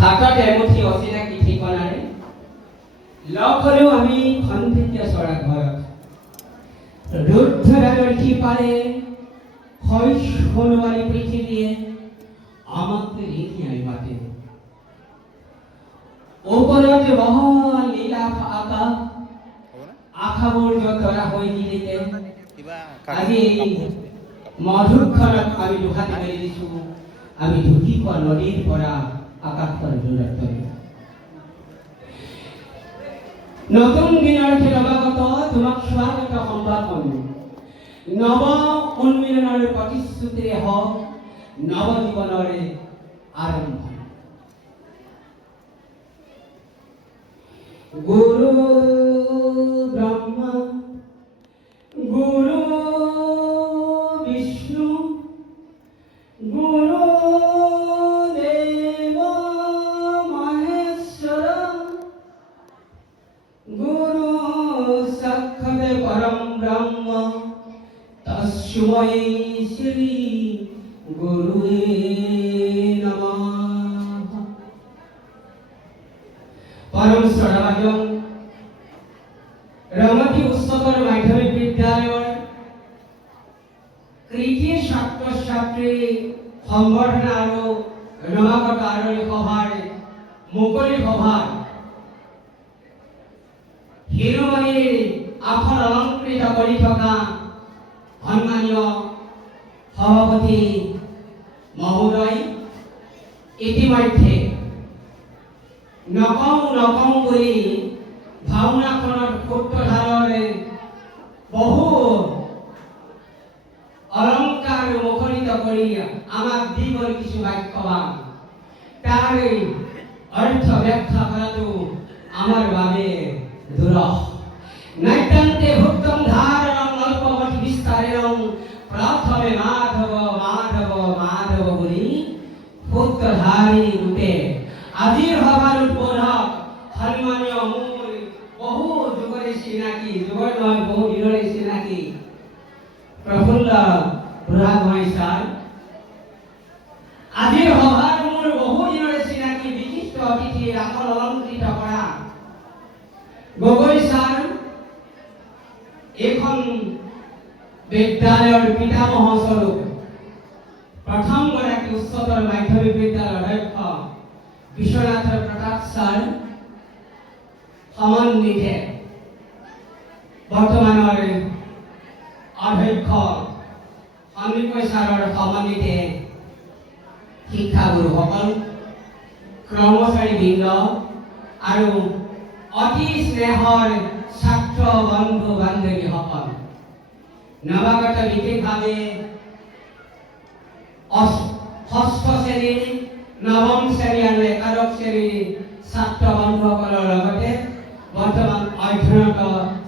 হাতত এমুঠি অচিনাকি ঠিকনাৰে লগ হ'লেও আমি খন্তেকীয়া চৰা ঘৰত ৰুদ্ধদ্বাৰৰ সিপাৰে শৈশৱোৱালী পৃথিৱীয়ে আমাক ৰিঙিয়াই মাতে। ওপৰত বহল নীলা আকাশ, আশাবোৰ তৰা হৈ নিদিতে আজি মধুক্ষণত আমি দুহাত মেলি দিছোঁ। আমি ঢুকি পোৱা নদীৰ পৰা আকাশৰ দূৰত্বলৈ। নতুন দিনৰ নৱাগত তোমাক স্বাগত সম্ভাষণ। নৱ উন্মিলনৰ প্ৰতিশ্ৰুতিৰে হওক নৱ জীৱনৰে আৰম্ভণি। গুৰু ব্ৰহ্মা গুৰু বিষ্ণু গুৰু দেৱ মহেশ্বৰ গুৰু সাক্ষাৎ পৰম ব্ৰহ্ম তস্मै শ্ৰী গুৰুৱে নমঃ। পৰম শ্ৰদ্ধাভাজন ৰঙতি উচ্চতৰ মাধ্যমিক বিদ্যালয়ৰ কৃতি ছাত্ৰ ছাত্ৰী সংবৰ্ধনা আৰু নৱাগত আদৰণি সভাৰ মুকলি সভাত শিৰোমণিৰ আসন অলংকৃত কৰি থকা সন্মানীয় সভাপতি মহোদয় ইতিমধ্যে নকওঁ বুলি ভাওনাখনৰ সূত্ৰধাৰৰে বহু অলংকাৰ মুখৰিত কৰি আমাক দি গ'ল কিছু বাক্যবান। তাৰ অৰ্থ ব্যাখ্যা কৰাটো আমাৰ বাবে দুৰহ। নাট্যান্তে ভুক্তং ধাৰণং অল্পমতি বিস্তাৰেণ প্ৰথমে মাধৱ মাধৱ মাধৱ বুলি সূত্ৰধাৰী ৰূপে আজিৰ সভাৰ উদ্বোধক সন্মানীয় মোৰ বহু যুগৰে চিনাকি, যুগৰ নহয় বহু দিনৰে চিনাকি প্ৰফুল্ল বুঢ়াগোহাঁই ছাৰ, আজিৰ সভাৰ মোৰ বহু দিনৰে চিনাকি বিশিষ্ট অতিথিৰ আসন অলংকৃত কৰা গগৈ ছাৰ, এইখন বিদ্যালয়ৰ পিতামহ স্বৰূপ প্ৰথমগৰাকী উচ্চতৰ মাধ্যমিক বিদ্যালয়ৰ অধ্যক্ষ বিশ্বনাথ প্ৰতাপ ছাৰ, সমন্বিতে বৰ্তমানৰ অধ্যক্ষ সন্দিকৈ ছাৰৰ সমন্বিতে শিক্ষাগুৰুসকল, কৰ্মচাৰীবৃন্দ আৰু অতি স্নেহৰ ছাত্ৰ বন্ধু বান্ধৱীসকল, নৱাগত বিশেষভাৱে ষষ্ঠ শ্ৰেণীৰ নৱম শ্ৰেণী আৰু একাদশ শ্ৰেণীৰ ছাত্ৰ বন্ধুসকলৰ লগতে বৰ্তমান অধ্যয়নৰত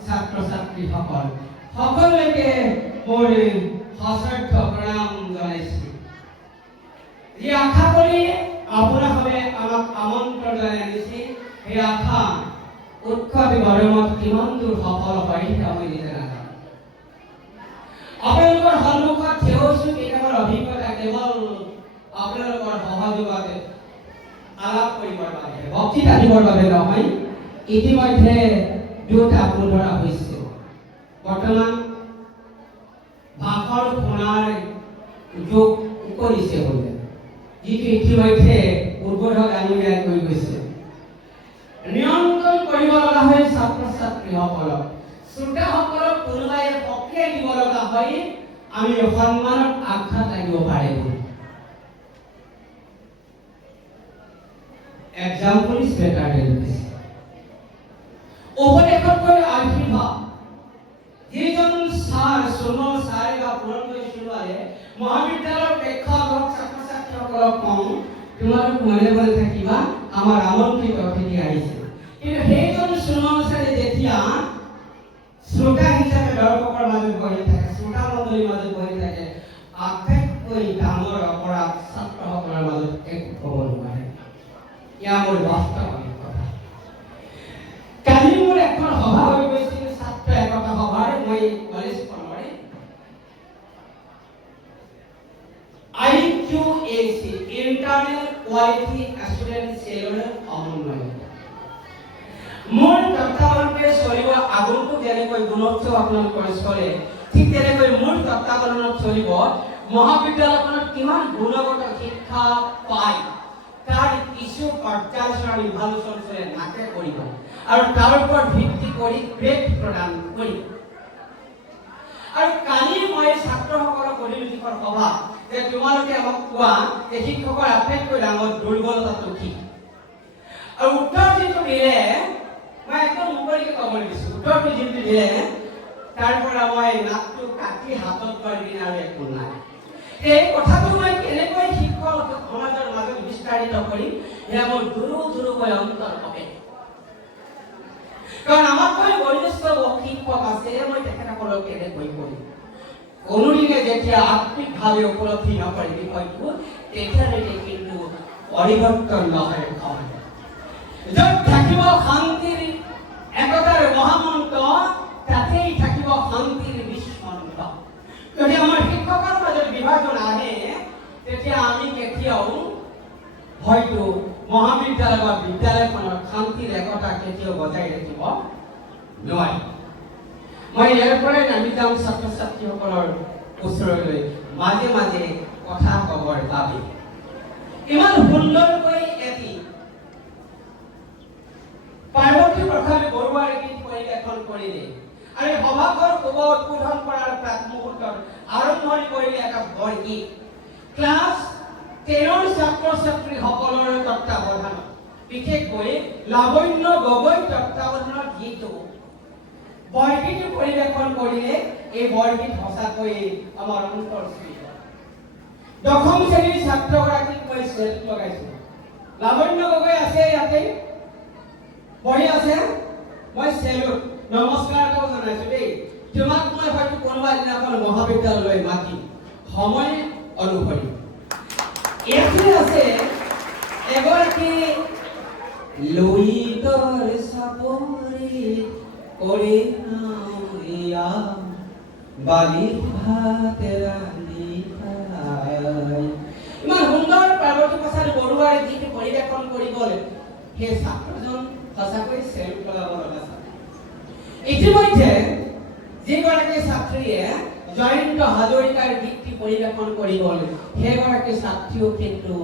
ছাত্ৰ ছাত্ৰীসকল সকলোকে মোৰ সশ্ৰদ্ধ প্ৰণাম জনাইছোঁ। যি আশা কৰি আপোনালোকে আমাক আমন্ত্ৰণ জনাই আনিছে, সেই আশা উৎসৱ গৰমত কিমান দূৰ সফল হয় মই নিজে নাজানো। আপোনালোকৰ সন্মুখত থিয় হৈছোঁ কেৱল অভিজ্ঞতা, কেৱল আপোনালোকৰ সহযোগতে আলাপ কৰিবৰ বাবে, বক্তৃতা দিবৰ বাবে নহয়। ইতিমধ্যে দুটা ভুল ধৰা হৈছে। বৰ্তমান ভাষণ শুনাৰ যোগ কৰিছে বোলে, যিটো ইতিমধ্যে উদ্বোধক আঙুলিয়াই কৈ গৈছে। নিয়ন্ত্ৰণ কৰিব লগা হয় ছাত্ৰ ছাত্ৰীসকলক, শ্ৰোতাসকলক কোনোবাই প্ৰক্ৰিয়া দিব লগা হয় আমি সন্মানত আঘাত লাগিব পাৰে বুলি। Example is better than this. উপদেশতকৈ আশীৰ্বাদ যিজন ছাৰ সোণৰ ছাৰে বা পুৰণকৈ চলোৱালে মহাবিদ্যালয়ৰ প্ৰেক্ষাগৃহত ছাত্ৰ ছাত্ৰীসকলক কওঁ তোমালোক মনে মনে থাকিবা, আমাৰ আমন্ত্ৰিত অতিথি আহিছে। কিন্তু সেইজন সোণৰ ছাৰে যেতিয়া শ্ৰোতা হিচাপে দৰ্শকৰ মাজত বহি থাকে, শ্ৰোতা মণ্ডলীৰ মাজত বহি থাকে, আটাইতকৈ ডাঙৰ অপৰাধ ছাত্ৰসকলৰ মাজত একো ক'ব নোৱাৰে। ইয়াৰ মোৰ বাস্তৱ অভিজ্ঞতা। কালি মোৰ এখন সভা হৈ গৈছিল, ছাত্ৰ একতা সভাৰ, মই কলেজখনৰে IQAC ইণ্টাৰনেল কোৱালিটি এছুৰেঞ্চ চেলৰ যেনেকৈ গুণোৎসৱ আপোনালোকৰ চলে, ঠিক তেনেকৈ মোৰ তত্ত্বাৱধানত চলিব মহাবিদ্যালয়খনত কিমান গুণগত শিক্ষা পায় তাৰ কিছু পৰ্যালোচনা বিভাজন চলে নাকে কৰিব আৰু তাৰ ওপৰত ভিত্তি কৰি গ্ৰেড প্ৰদান কৰিব। আৰু কালি মই ছাত্ৰসকলক অধিৱেশনৰ সভা যে তোমালোকে আমাক কোৱা যে শিক্ষকৰ আটাইতকৈ ডাঙৰ দুৰ্বলতাটো কি, আৰু উত্তৰ যিটো দিলে মই একদম মুকলিকে ক'বলৈ দিছোঁ, উত্তৰটো যিটো দিলে তাৰ পৰা মই নাকটো কাটি হাতত পাৰি আৰু একো নাই। এই কথাটো মই কেনেকৈ শিক্ষক সমাজৰ মাজত বিস্তাৰিত কৰিম সেয়া মোৰ দুৰুকৈ অন্তৰ কপে, কাৰণ আমাতকৈ বয়োজ্যেষ্ঠ শিক্ষক আছে, মই তেখেতসকলক কেনেকৈ কৰিম। কোনোদিনে যেতিয়া আত্মিকভাৱে উপলব্ধি নকৰে বিষয়টো তেতিয়ালৈকে কিন্তু পৰিৱৰ্তন নহয়। য'ত থাকিব শান্তিৰ একতাৰ মহামন্ত্ৰ তাতেই থাকিব শান্তিৰ বিস্মন্ত্ৰ। যদি আমাৰ শিক্ষকৰ মাজত বিভাজন আহে তেতিয়া আমি কেতিয়াও হয়তো মহাবিদ্যালয় বা বিদ্যালয়খনৰ শান্তিৰ একতা কেতিয়াও বজাই ৰাখিব নোৱাৰিম। মই ইয়াৰ পৰাই নামি যাম ছাত্ৰ ছাত্ৰীসকলৰ ওচৰলৈ মাজে মাজে কথা ক'বৰ বাবে। ইমান সুন্দৰকৈ এটি পাৰ্বতী প্ৰসাদ বৰুৱাৰ গীত পৰিৱেশন কৰিলে আৰু সভাঘৰ শুভ উদ্বোধন কৰাৰ প্ৰাক মুহূৰ্তত আৰম্ভণি কৰিলে এটা বৰগীত। ক্লাছ 10ৰ ছাত্ৰ ছাত্ৰীসকলৰ তত্ত্বাৱধানত, বিশেষকৈ লাৱণ্য গগৈ তত্ত্বাৱধানত গীতটো বৰগীত পৰিৱেশন কৰিলে এই বৰগীত সঁচাকৈ আমাৰ অন্তৰ স্পৃশ। দশম শ্ৰেণীৰ ছাত্ৰগৰাকীক মই চেল্ফ লগাইছোঁ। লাৱণ্য গগৈ আছে ইয়াতে পঢ়ি আছে, মই চেলুট নমস্কাৰ জনাইছো দেই। তোমাক মই হয়তো কোনোবা দিনাখন মহাবিদ্যালয়লৈ মাতিম সময় অনুসৰি। ইয়াতে আছে এগৰাকী লুইতৰ চাপৰি কৰি ইয়া বালিৰ ভাত ৰান্ধি খাই। ইমান সুন্দৰ পাৰ্বতী প্ৰসাদ বৰুৱাৰ গীত পৰিৱেশন কৰিবলৈ সেই ছাত্ৰজন সঁচাকৈ চেল্ফ লগাব লগা ছাত্ৰ। ইতিমধ্যে যিগৰাকী ছাত্ৰীয়ে জয়ন্ত হাজৰিকাৰ গীতটি পৰিৱেশন কৰিবলৈ সেইগৰাকী ছাত্ৰীও কিন্তু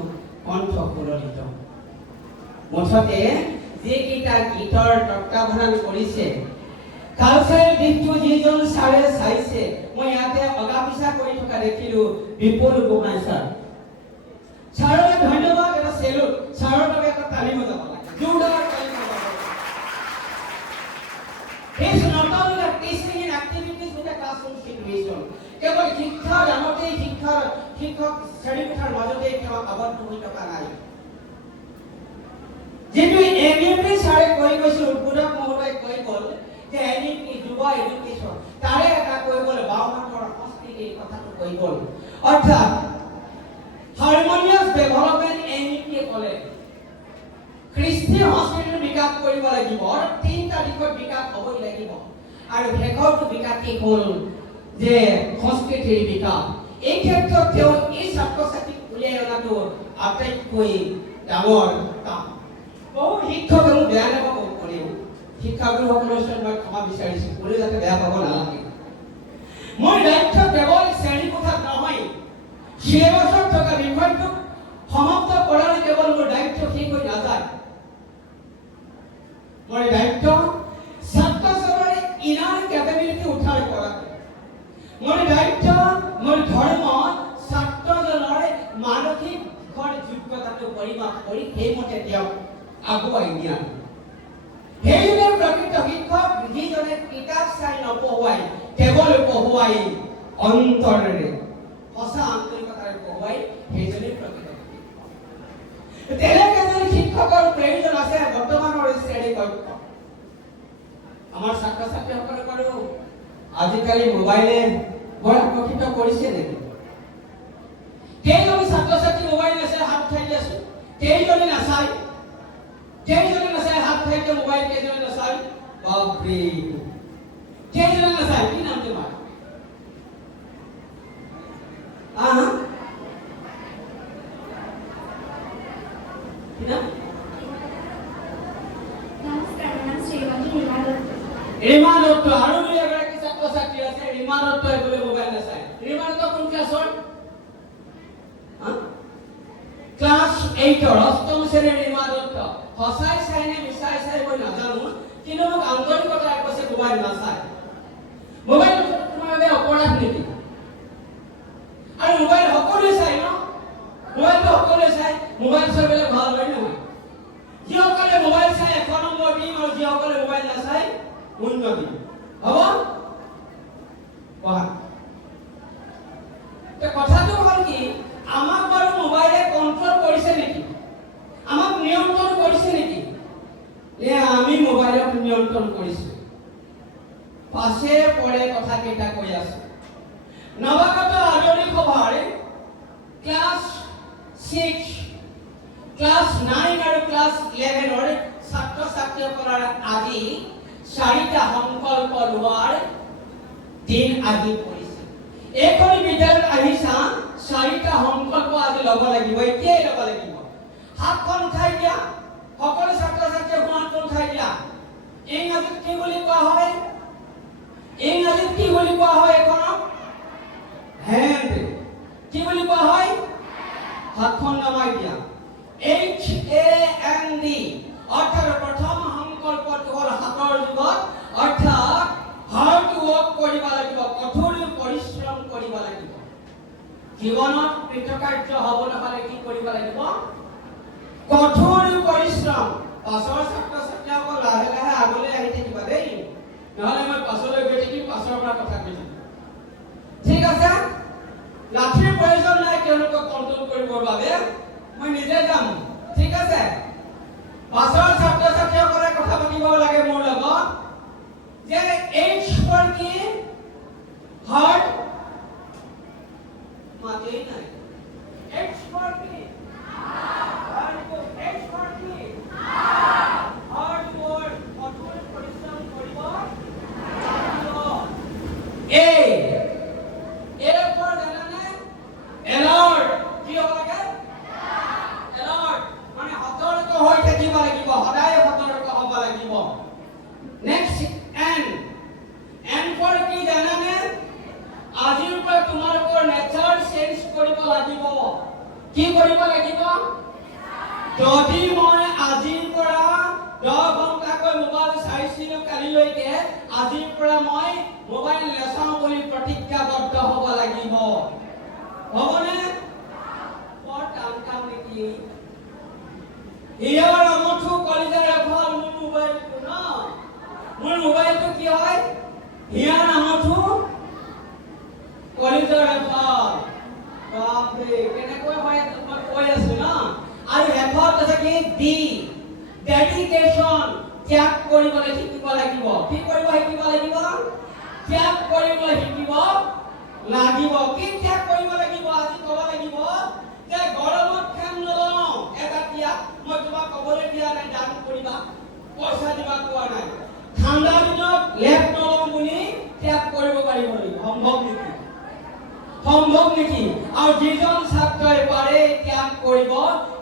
কণ্ঠ সুললিত। মুঠতে যিকেইটা গীতৰ তত্ত্বাৱধান কৰিছে কালচাৰেল দিশটো যিজন ছাৰে চাইছে, মই ইয়াতে অগা পিছা কৰি থকা দেখিলোঁ বিপুল গোহাঁই ছাৰ। ছাৰলৈ ধন্যবাদ, এটা চেলুট। ছাৰৰ বাবে এটা তালি বজাব লাগে, জোৰদাৰ তালি বজাব লাগে। It's not only the teaching in activities with a classroom situation. কেৱল শিক্ষা জানতেই শিক্ষক শ্ৰেণীকোঠাৰ মাজতেই কেৱল আবদ্ধ হৈ থকা নাই। যিটো এবিপি ছাৰে কৈ গৈছিল, উদ্বোধক মহোদয়ে কৈ গ'ল যে এবিপি যুৱ এডুকেশ্যন, তাৰে এটা কৈ গ'ল বাওঁহাতৰ সংস্কৃতিৰ কথাটো কৈ গ'ল। অৰ্থাৎ হাৰমনিয়াছ ডেভেলপমেণ্ট এবিপি ক'লে কৃষ্টি সংস্কৃতিৰ বিকাশ কৰিব লাগিব, আৰু 3টা দিশত বিকাশ হ'বই লাগিব। আৰু শেষৰটো বিকাশই হ'ল যে সংস্কৃতিৰ বিকাশ। এই ক্ষেত্ৰত তেওঁ এই ছাত্ৰ ছাত্ৰীক উলিয়াই অনাটো আটাইতকৈ ডাঙৰ কাম। বহু শিক্ষকে মোক বেয়া নাপাব কৰিও শিক্ষাগুৰুসকলৰ ওচৰত মই ক্ষমা বিচাৰিছোঁ, কোনো যাতে বেয়া পাব নালাগে। মোৰ দায়িত্ব কেৱল শ্ৰেণীকোঠাত নহয়, চিলেবাছত থকা বিষয়টোক সমাপ্ত কৰাৰ কেৱল মোৰ দায়িত্ব শেষ হৈ নাযায়। মোৰ দায়িত্ব ছাত্ৰ-ছাত্ৰীৰ ইনাৰ কেপেবিলিটি উঠাৰ কৰাটো। মোৰ দায়িত্ব, মোৰ ধৰ্ম ছাত্ৰজনৰ মানসিক যোগ্যতাটো পৰিমাপ কৰি সেইমতে তেওঁক আগুৱাই দিয়া। সেইজনে প্ৰকৃত শিক্ষক, যিজনে কিতাপ চাই নপঢ়ুৱাই, কেৱল পঢ়ুৱাই অন্তৰেৰে, সঁচা আন্তৰিকতাৰে পঢ়ুৱাই, সেইজনে প্ৰকৃত শিক্ষক। তেনেকে এজন শিক্ষকৰ প্ৰয়োজন আছে বৰ্তমানৰ শ্ৰেণী কক্ষ। আমাৰ ছাত্ৰ ছাত্ৰীসকলক আৰু আজিকালি মোবাইলে বৰ আকৰ্ষিত কৰিছে নেকি? কেইজনী ছাত্ৰ ছাত্ৰী মোবাইল নাচাই হাত উঠাই দিয়াচোন। কেইজনী নাচাই হাত উঠাই দিয়ে মোবাইল, কেইজনী নাচাই? বাপৰে, কেইজনী নাচাই? কি নাম তোমাৰ? ৰীমা দত্ত আৰু দুই এগৰাকী ছাত্ৰ ছাত্ৰী আছে ৰীমা দত্তই বোলে মোবাইল নাচায় ৰীমা দত্ত কোন ক্লাছৰ ক্লাছ 8 অষ্টম শ্ৰেণীৰ ৰীমা দত্ত সঁচাই চাই নে মিছাই চাই মই নাজানো কিন্তু মোক আন্তৰিকতাৰে কৈছে মোবাইল নাচায় মোবাইল তোমাৰ বাবে অপৰাধ নেকি আৰু মোবাইল সকলোৱে চাই ন মোবাইলটো সকলোৱে চাই মোবাইল চাবলৈ ভাল হয় নহয় যিসকলে মোবাইল চাই 1 নম্বৰ দিম আৰু যিসকলে মোবাইল নাচায় 0 দিম হ'ব কোৱা তে কথাটো হ'ল কি আমাক বাৰু মোবাইলে কন্ট্ৰোল কৰিছে নেকি আমাক নিয়ন্ত্ৰণ কৰিছে নেকি আমি মোবাইলক নিয়ন্ত্ৰণ কৰিছো পাছে পৰে কথা কেইটা কৈ আছো নৱাগত আদৰণি সভাৰ ক্লাছ 6 ক্লাছ 9 আৰু ক্লাছ 11 ৰ ছাত্ৰ ছাত্ৰীসকলৰ আজি 4টা সংকল্প লোৱাৰ দিন আজি পৰিছে এইখন বিদ্যালয়ত আহিছা 4টা সংকল্প আজি ল'ব লাগিব এতিয়াই ল'ব লাগিব হাতখন উঠাই দিয়া সকলো ছাত্ৰ ছাত্ৰীয়ে হাতখন উঠাই দিয়া ইংৰাজীত কি বুলি কোৱা হয় এখনক হেণ্ড কি বুলি কোৱা হয় হাতখন নমাই দিয়া HAND অৰ্থাৎ প্ৰথম সংকল্পটো হ'ল হাতৰ যুগত অৰ্থাৎ হাৰ্ড ওয়াৰ্ক কৰিব লাগিব কঠোৰ পৰিশ্ৰম কৰিব লাগিব জীৱনত কৃতকাৰ্য হ'বলৈ হ'লে কি কৰিব লাগিব কঠোৰ পৰিশ্ৰম পাছৰ ছাত্ৰ ছাত্ৰীসকল লাহে লাহে আগলৈ আহি থাকিবা দেই নহলে মই পাছলৈ গৈ থাকিম পাছৰ পৰা কথা কৈ থাকিম ঠিক আছে লাঠিৰ প্ৰয়োজন নাই তেওঁলোকক কন্ট্ৰোল কৰিবৰ বাবে মই নিজে যাম ঠিক আছে পাছৰ ছাত্ৰ ছাত্ৰীসকলে কথা পাতিব লাগে মোৰ লগত যে H for কি হাৰ্ট মাতেই নাই H for কি H for কি হাৰ্ট ওয়াৰ্ক কঠোৰ পৰিশ্ৰম কৰিব A for জানানে এলাৰ্ট কি হ'ব লাগে এলাৰ্ট মানে সতৰ্ক হৈ থাকিব লাগিব সদায় সতৰ্ক হ'ব লাগিব নেক্সট N for কি জানানে আজিৰ পৰা তোমালোকৰ নেচাৰ চেঞ্জ কৰিব লাগিব কি কৰিব লাগিব যদি মই আজিৰ পৰা 10 ঘণ্টাকৈ মোবাইল চাইছিলো কালিলৈকে আজিৰ পৰা মই মোবাইল নাচাওঁ বুলি প্ৰতিজ্ঞাবদ্ধ হ'ব লাগিব হ'বনে বৰ টান নেকি ইয়াৰ আমঠু কলিজাৰ এফাল মোৰ মোবাইলটো কি হয় ইয়াৰ আমঠু কলিজাৰ এফাল বাপৰে কেনেকৈ হয় মই কৈ আছো না আৰু এফাল আছে কি ডি ডেডিকেশন ত্যাগ কৰিবলৈ শিকিব লাগিব কি কৰিব শিকিব লাগিব ত্যাগ কৰিবলৈ শিকিব লাগিব কি ত্যাগ কৰিব লাগিব আজি ক'ব লাগিব যে গৰমত ফেন নলওঁ এটা ত্যাগ মই তোমাক ক'বলৈ দিয়া নাই দান কৰিবা পইচা দিবা কোৱা নাই ঠাণ্ডা দিনত লেপ নলওঁ বুলি ত্যাগ কৰিব পাৰিব লাগিব সম্ভৱ নেকি আৰু যিজন ছাত্ৰই পাৰে ত্যাগ কৰিব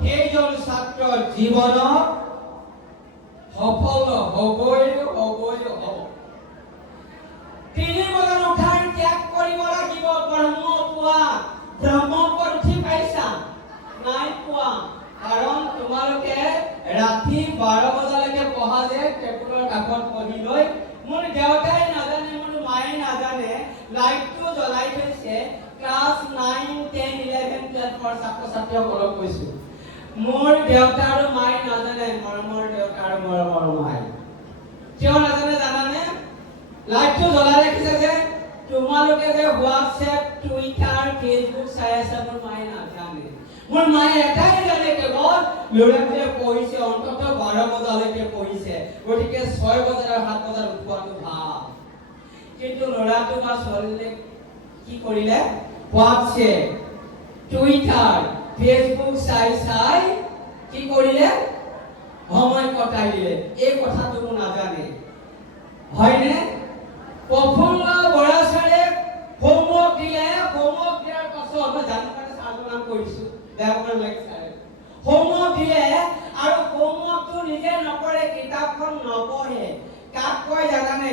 সেইজন ছাত্ৰৰ জীৱনত সফল হ'বই হ'ব 3 বজাত উঠাই ত্যাগ কৰিব লাগিব ব্ৰহ্মপুৰ উঠি পাইছা নাই পোৱা কাৰণ তোমালোকে ৰাতি 12 বজালৈকে পঢ়া যে টেবুলৰ কাষত পঢ়ি লৈ মোৰ দেউতাই নাজানে মোৰ মায়ে নাজানে লাইটটো জ্বলাই থৈছে ক্লাছ 9 10 11 12 ছাত্ৰ ছাত্ৰীসকলক কৈছো মোৰ দেউতা আৰু মায়ে নাজানে মৰমৰ দেউতা আৰু মৰমৰ মায়ে কিয় নাজানে জানানে লাইটটো জ্বলাই ৰাখিছে যে তোমালোকে যে হোৱাটছএপ টুইটাৰ ফেচবুক চাই আছা মোৰ মায়ে নাজানে মোৰ মায়ে এটাই জানে কেৱল ল'ৰাটোৱে পঢ়িছে অন্ততঃ 12 বজালৈকে পঢ়িছে গতিকে 6 বজাৰ আৰু 7 বজাৰ উঠোৱাটো ভাল কিন্তু ল'ৰাটো বা ছোৱালীলে কি কৰিলে হোৱাটছএপ টুইটাৰ ফেসবুক চাই কি কৰিলে সময় কটাই দিলে এই কথাটো মো নাজানে হয়নে প্ৰফুল্ল বৰা ছাৰে হোমৱৰ্ক দিয়াৰ পাছত মই জানো কাৰণে ছাৰটো নাম কৰিছো দেৱৰ লেকচাৰ হোমৱৰ্ক দিলে আৰু হোমৱৰ্কটো নিজে নকৰে কিতাপখন নপঢ়ে কাক কয় জানানে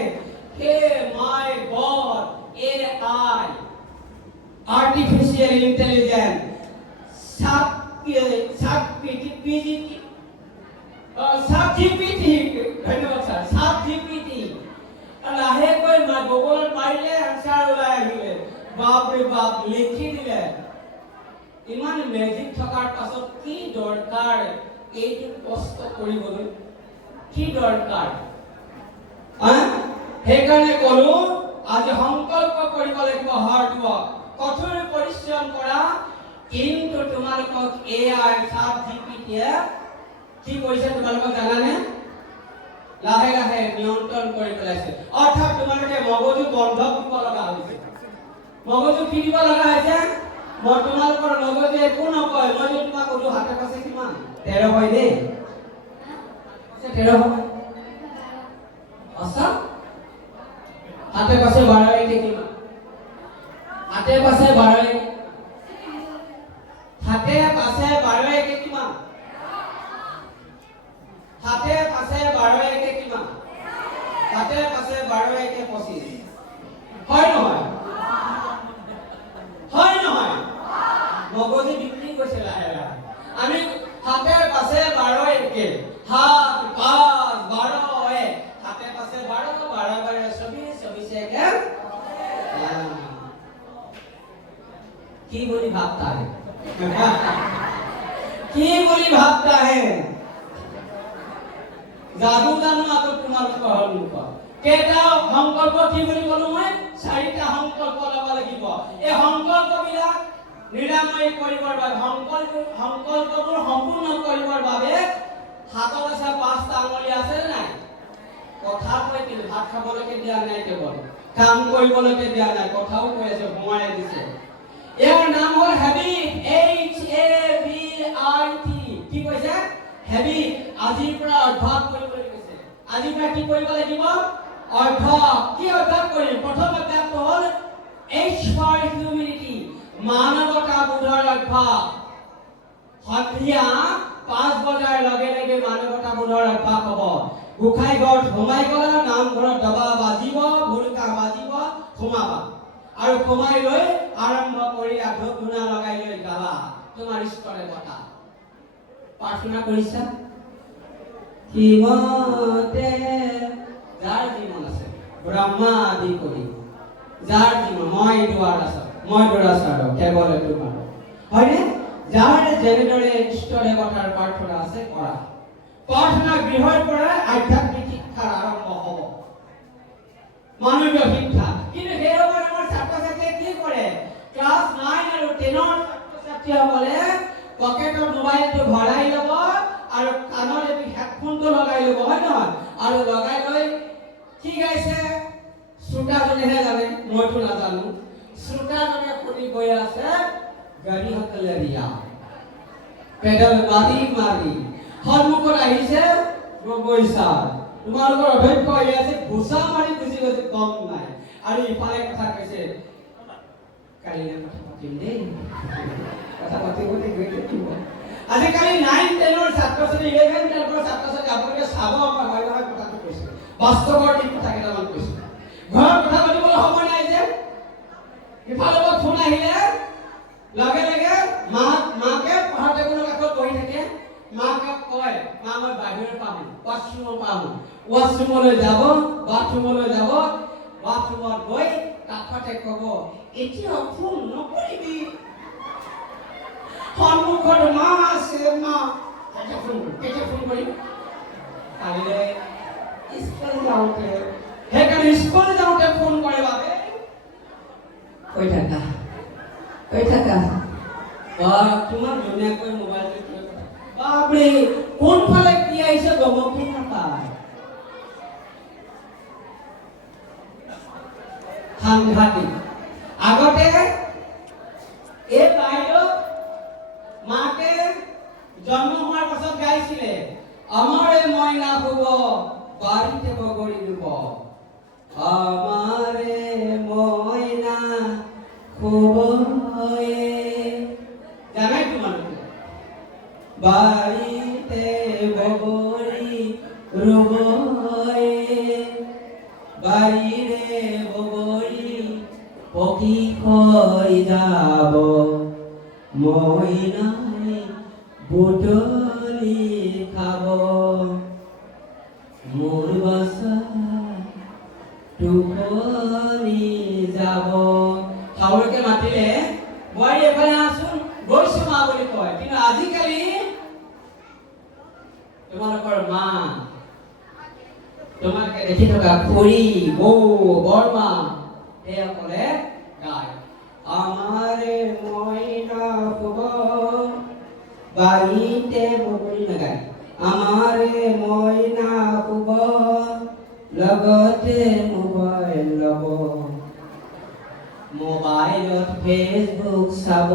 হে মাই গড, AI, আৰ্টিফিশিয়াল ইন্টেলিজেন্স, সাবজিপিটি, ধন্যবাদ স্যাৰ, সাবজিপিটি লাহেকৈ গুগলত মাৰিলে এনসাৰ ওলাই আহিলে। বাপৰে বাপ, লিখি দিলে। ইমান মেজিক থকাৰ পাছত কি দৰকাৰ এইটো কষ্ট কৰিবলৈ? কি দৰকাৰ? সেইকাৰণে কলো আজি সংকল্প কৰিব লাগিব, হাৰ্ড ৱৰ্ক, কঠোৰ পৰিশ্ৰম কৰা। কিন্তু তোমালোকক AI সাবজিপিটিয়ে কি কৰিছে তোমালোকক জানানে? লাহে লাহে নিয়ন্ত্ৰণ কৰি পেলাইছে। অৰ্থাৎ তোমালোকে মগজু বন্ধ দিব লগা হৈছে। মগজু কি দিব লগা হৈছে? মই তোমালোকৰ মগজু একো নকয়। মই যদি তোমাক কলো হাতে পাছে কিমান 13 হয় দেই, 13 হয় আচ্ছা, হাতে পাছে 12 একে কিমান? হাতে পাছে 12 একে, হাতে পাছে 12 একে কিমান? হাতে পাছে 12 একে কিমান? হাতে পাছে 12 একে 25। হয় নহয়? হয় নহয়? মগজু বিক্ৰী কৰিছে লাহে লাহে। আমি হাতে পাছে 12 একে, হাত 5 12 এক, হাতে পাছে 12 12 12 24 24 একে কি বলি ভাবता है? কি বলি ভাবता है? যাদু জানো আকৌ তোমালোকৰ সন্মুখত কেইটা সংকল্প কি বুলি ক'লো মই? 4টা সংকল্প ল'ব লাগিব। এই সংকল্পবিলাক নিৰাময় কৰিবৰ বাবে, সংকল্পবোৰ সম্পূৰ্ণ কৰিবৰ বাবে হাতত আছে 5টা আঙুলি, আছে নাই? কথা কৈ কিন্তু ভাত খাবলৈকে দিয়া নাই, কেৱল কাম কৰিবলৈকে দিয়া নাই, কথাও কৈ আছে, সোমাই দিছে। ইয়াৰ নাম হ'ল হেবিট, HABIT। কি কৈছে? হেবিট। আজিৰ পৰা অভ্যাস কৰিবলৈ কৈছে। আজিৰ পৰা কি কৰিব লাগিব? অভ্যাস। কি অভ্যাস কৰিম? প্ৰথম অভ্যাসটো হ'ল H for humility, মানৱতা বোধৰ অভ্যাস। সন্ধিয়া 5 বজাৰ লগে লগে মানৱতা বোধৰ অভ্যাস হ'ব। গোসাঁই ঘৰত সোমাই গ'লা, নামঘৰত দবা বাজিব, ভুলকা বাজিব, সোমাবা। আৰু সোমাই লৈ আৰম্ভ কৰি ধূপ ধূনা লগাই লৈ গালা তোমাৰ ঈশ্বৰে কথা। প্ৰাৰ্থনা কৰিছা? হিমতে যাৰ জীৱন আছে, ব্ৰহ্মা আদি কৰি যাৰ জীৱন, মই দুৱাৰ আছে, মই দুৰাচাৰ কেৱল তোমাৰ, হয়নে? যাৰ যেনেদৰে ইষ্ট দেৱতাৰ প্ৰাৰ্থনা আছে কৰা। প্ৰাৰ্থনা গৃহৰ পৰা আধ্যাত্মিক শিক্ষাৰ আৰম্ভ হ'ব, মানৱীয় শিক্ষা। কিন্তু সেই সময়ত আমাৰ ছাত্ৰ ছাত্ৰীয়ে কি কৰে? ক্লাছ 9 আৰু 10ৰ ছাত্ৰ ছাত্ৰীসকলে পকেটত মোবাইলটো ভৰাই ল'ব আৰু কাণত হেডফোনটো লগাই ল'ব, হয় নহয়? আৰু লগাই লৈ কি গাইছে শ্ৰোতাজনেহে জানে, মইতো নাজানো। শ্ৰোতাজনে শুনি গৈ আছে গাড়ী হকলেৰিয়া, পেডেল মাৰি মাৰি। সন্মুখত আহিছে গগৈ ছাৰ, তোমালোকৰ অধ্যক্ষ হৈ আছে, ঘোচা মাৰি গুচি গৈছে, কম নাই। আৰু ইফালে কথা কৈছে, কালিলৈ কথা পাতিম দেই, কথা পাতিব গৈ থাকিব। আজিকালি 9 10ৰ ছাত্ৰ ছাত্ৰী, 11 12ৰ ছাত্ৰ ছাত্ৰী আপোনালোকে চাব, আমাৰ হয় নহয় কথাটো কৈছে, বাস্তৱৰ দিশ কথা কেইটামান কৈছে। ঘৰত কথা পাতিবলৈ সময় নাই যে, ইফালৰ পৰা ফোন আহিলে লগে লগে মাকে পঢ়া টেবুলৰ কাষত বহি থাকে। মাকে কয়, মা মই বাহিৰত পাম, ৱাছৰুমৰ পাম, ৱাছৰুমলৈ যাব, বাথৰুমলৈ যাব, বাথৰুমত গৈ কাষতে ক'ব, এতিয়া ফোন নকৰিবি। সন্মুখত মা আছে, মা কেতিয়া ফোন কৰিম? কালিলৈ স্কুল যাওঁতে, সেইকাৰণে স্কুল যাওঁতে ফোন কৰে বাবে কৈ থাকা তোমাৰ ধুনীয়াকৈ মোবাইলটো লৈ বাপৰে কোনফালে কি আহিছে গমকে নাপায়। সাংঘাতিক। আগতে এই বাইদেউ মাকে জন্ম হোৱাৰ পাছত গাইছিলে, আমাৰে মইনা শুব বাৰীতে বগৰী দুব, আমাৰে মইনা শুব, জানাই তোমালোকে? বাৰীতে বগৰী ৰুব, বাৰীৰে হৈ যাব মইনাই বুটলি খাব মোৰ বাছা টোপনি যাব শাহুৱেকে মাতিলে বোৱাৰী এফালে আহচোন গৈছো মা বুলি কয় কিন্তু আজিকালি তোমালোকৰ মা তোমাকে দেখি থকা খুৰী বৌ বৰমা এইসকলে গায় আমাৰে মইনা শুব বাৰীতে বগৰী নাগায় আমাৰে মইনা শুব লগতে মোবাইল ল'ব মোবাইলত ফেচবুক চাব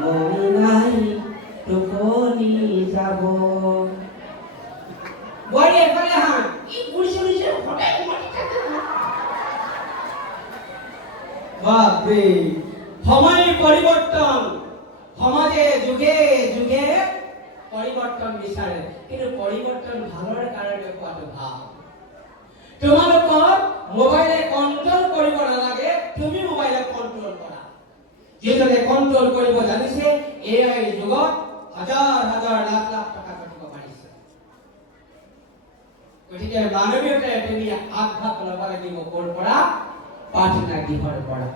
মইনাই টোপনি যাব বোৱাৰী এফালে আহা কি বুঢ়ী সদায় মাতি থাকে বাপৰে সময় পৰিৱৰ্তন সমাজে যুগে যুগে পৰিৱৰ্তন বিচাৰে কিন্তু পৰিৱৰ্তন ভালৰ কাৰণে কোৱাটো ভাল তোমালোকক মোবাইলে কন্ট্ৰল কৰিব নালাগে তুমি মোবাইলে কন্ট্ৰল কৰা যিজনে কন্ট্ৰল কৰিব জানিছে এআই যুগত হাজাৰ হাজাৰ লাখ লাখ টকা ঘটিব পাৰিছে গতিকে মানৱীয়তাৰে তুমি আগভাগ ল'ব লাগিব ক'ৰ পৰা পাঠনা গৃহৰ পৰা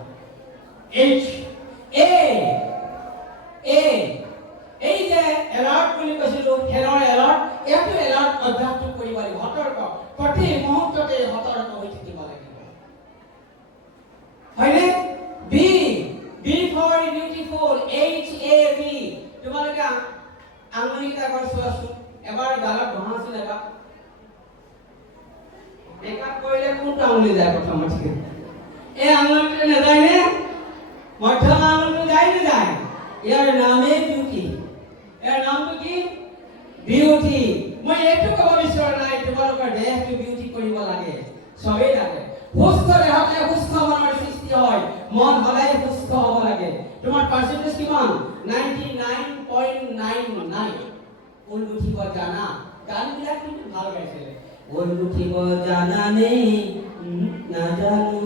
এই যে এলাৰ্ট বুলি কৈছিলো খেলৰ এলাৰ্ট এইটো এলাৰ্ট অভ্যাসটো কৰিব লাগিব সতৰ্ক প্ৰতি মুহূৰ্ততে সতৰ্ক হৈ থাকিব লাগিব হয়নে বি ফৰ বিউটিফুল HAB তোমালোকে আঙুলিকেইটা এবাৰ চোৱাচোন এবাৰ গালত ঘঁহাচোন এবাৰ মেকআপ কৰিলে কোনটো আঙুলি যায় প্ৰথমতে এই আঙুলিটো নাযায় নে মধ্যম আঙুলিটো যায় নে যায় ইয়াৰ নামে বিউটি ইয়াৰ নামটো কি বিউটি মই এইটো ক'ব বিচৰা নাই তোমালোকৰ দেহটো বিউটি কৰিব লাগে সবেই লাগে সুস্থ দেহতে সুস্থ মনৰ সৃষ্টি হয় মন সদায় সুস্থ হ'ব লাগে তোমাৰ পাৰ্চেন্টেজ কিমান 99.99 ঊল গুঠিব জানা গানবিলাক কিন্তু ভাল গাইছিলে ঊল গুঠিব জানানে নাজানো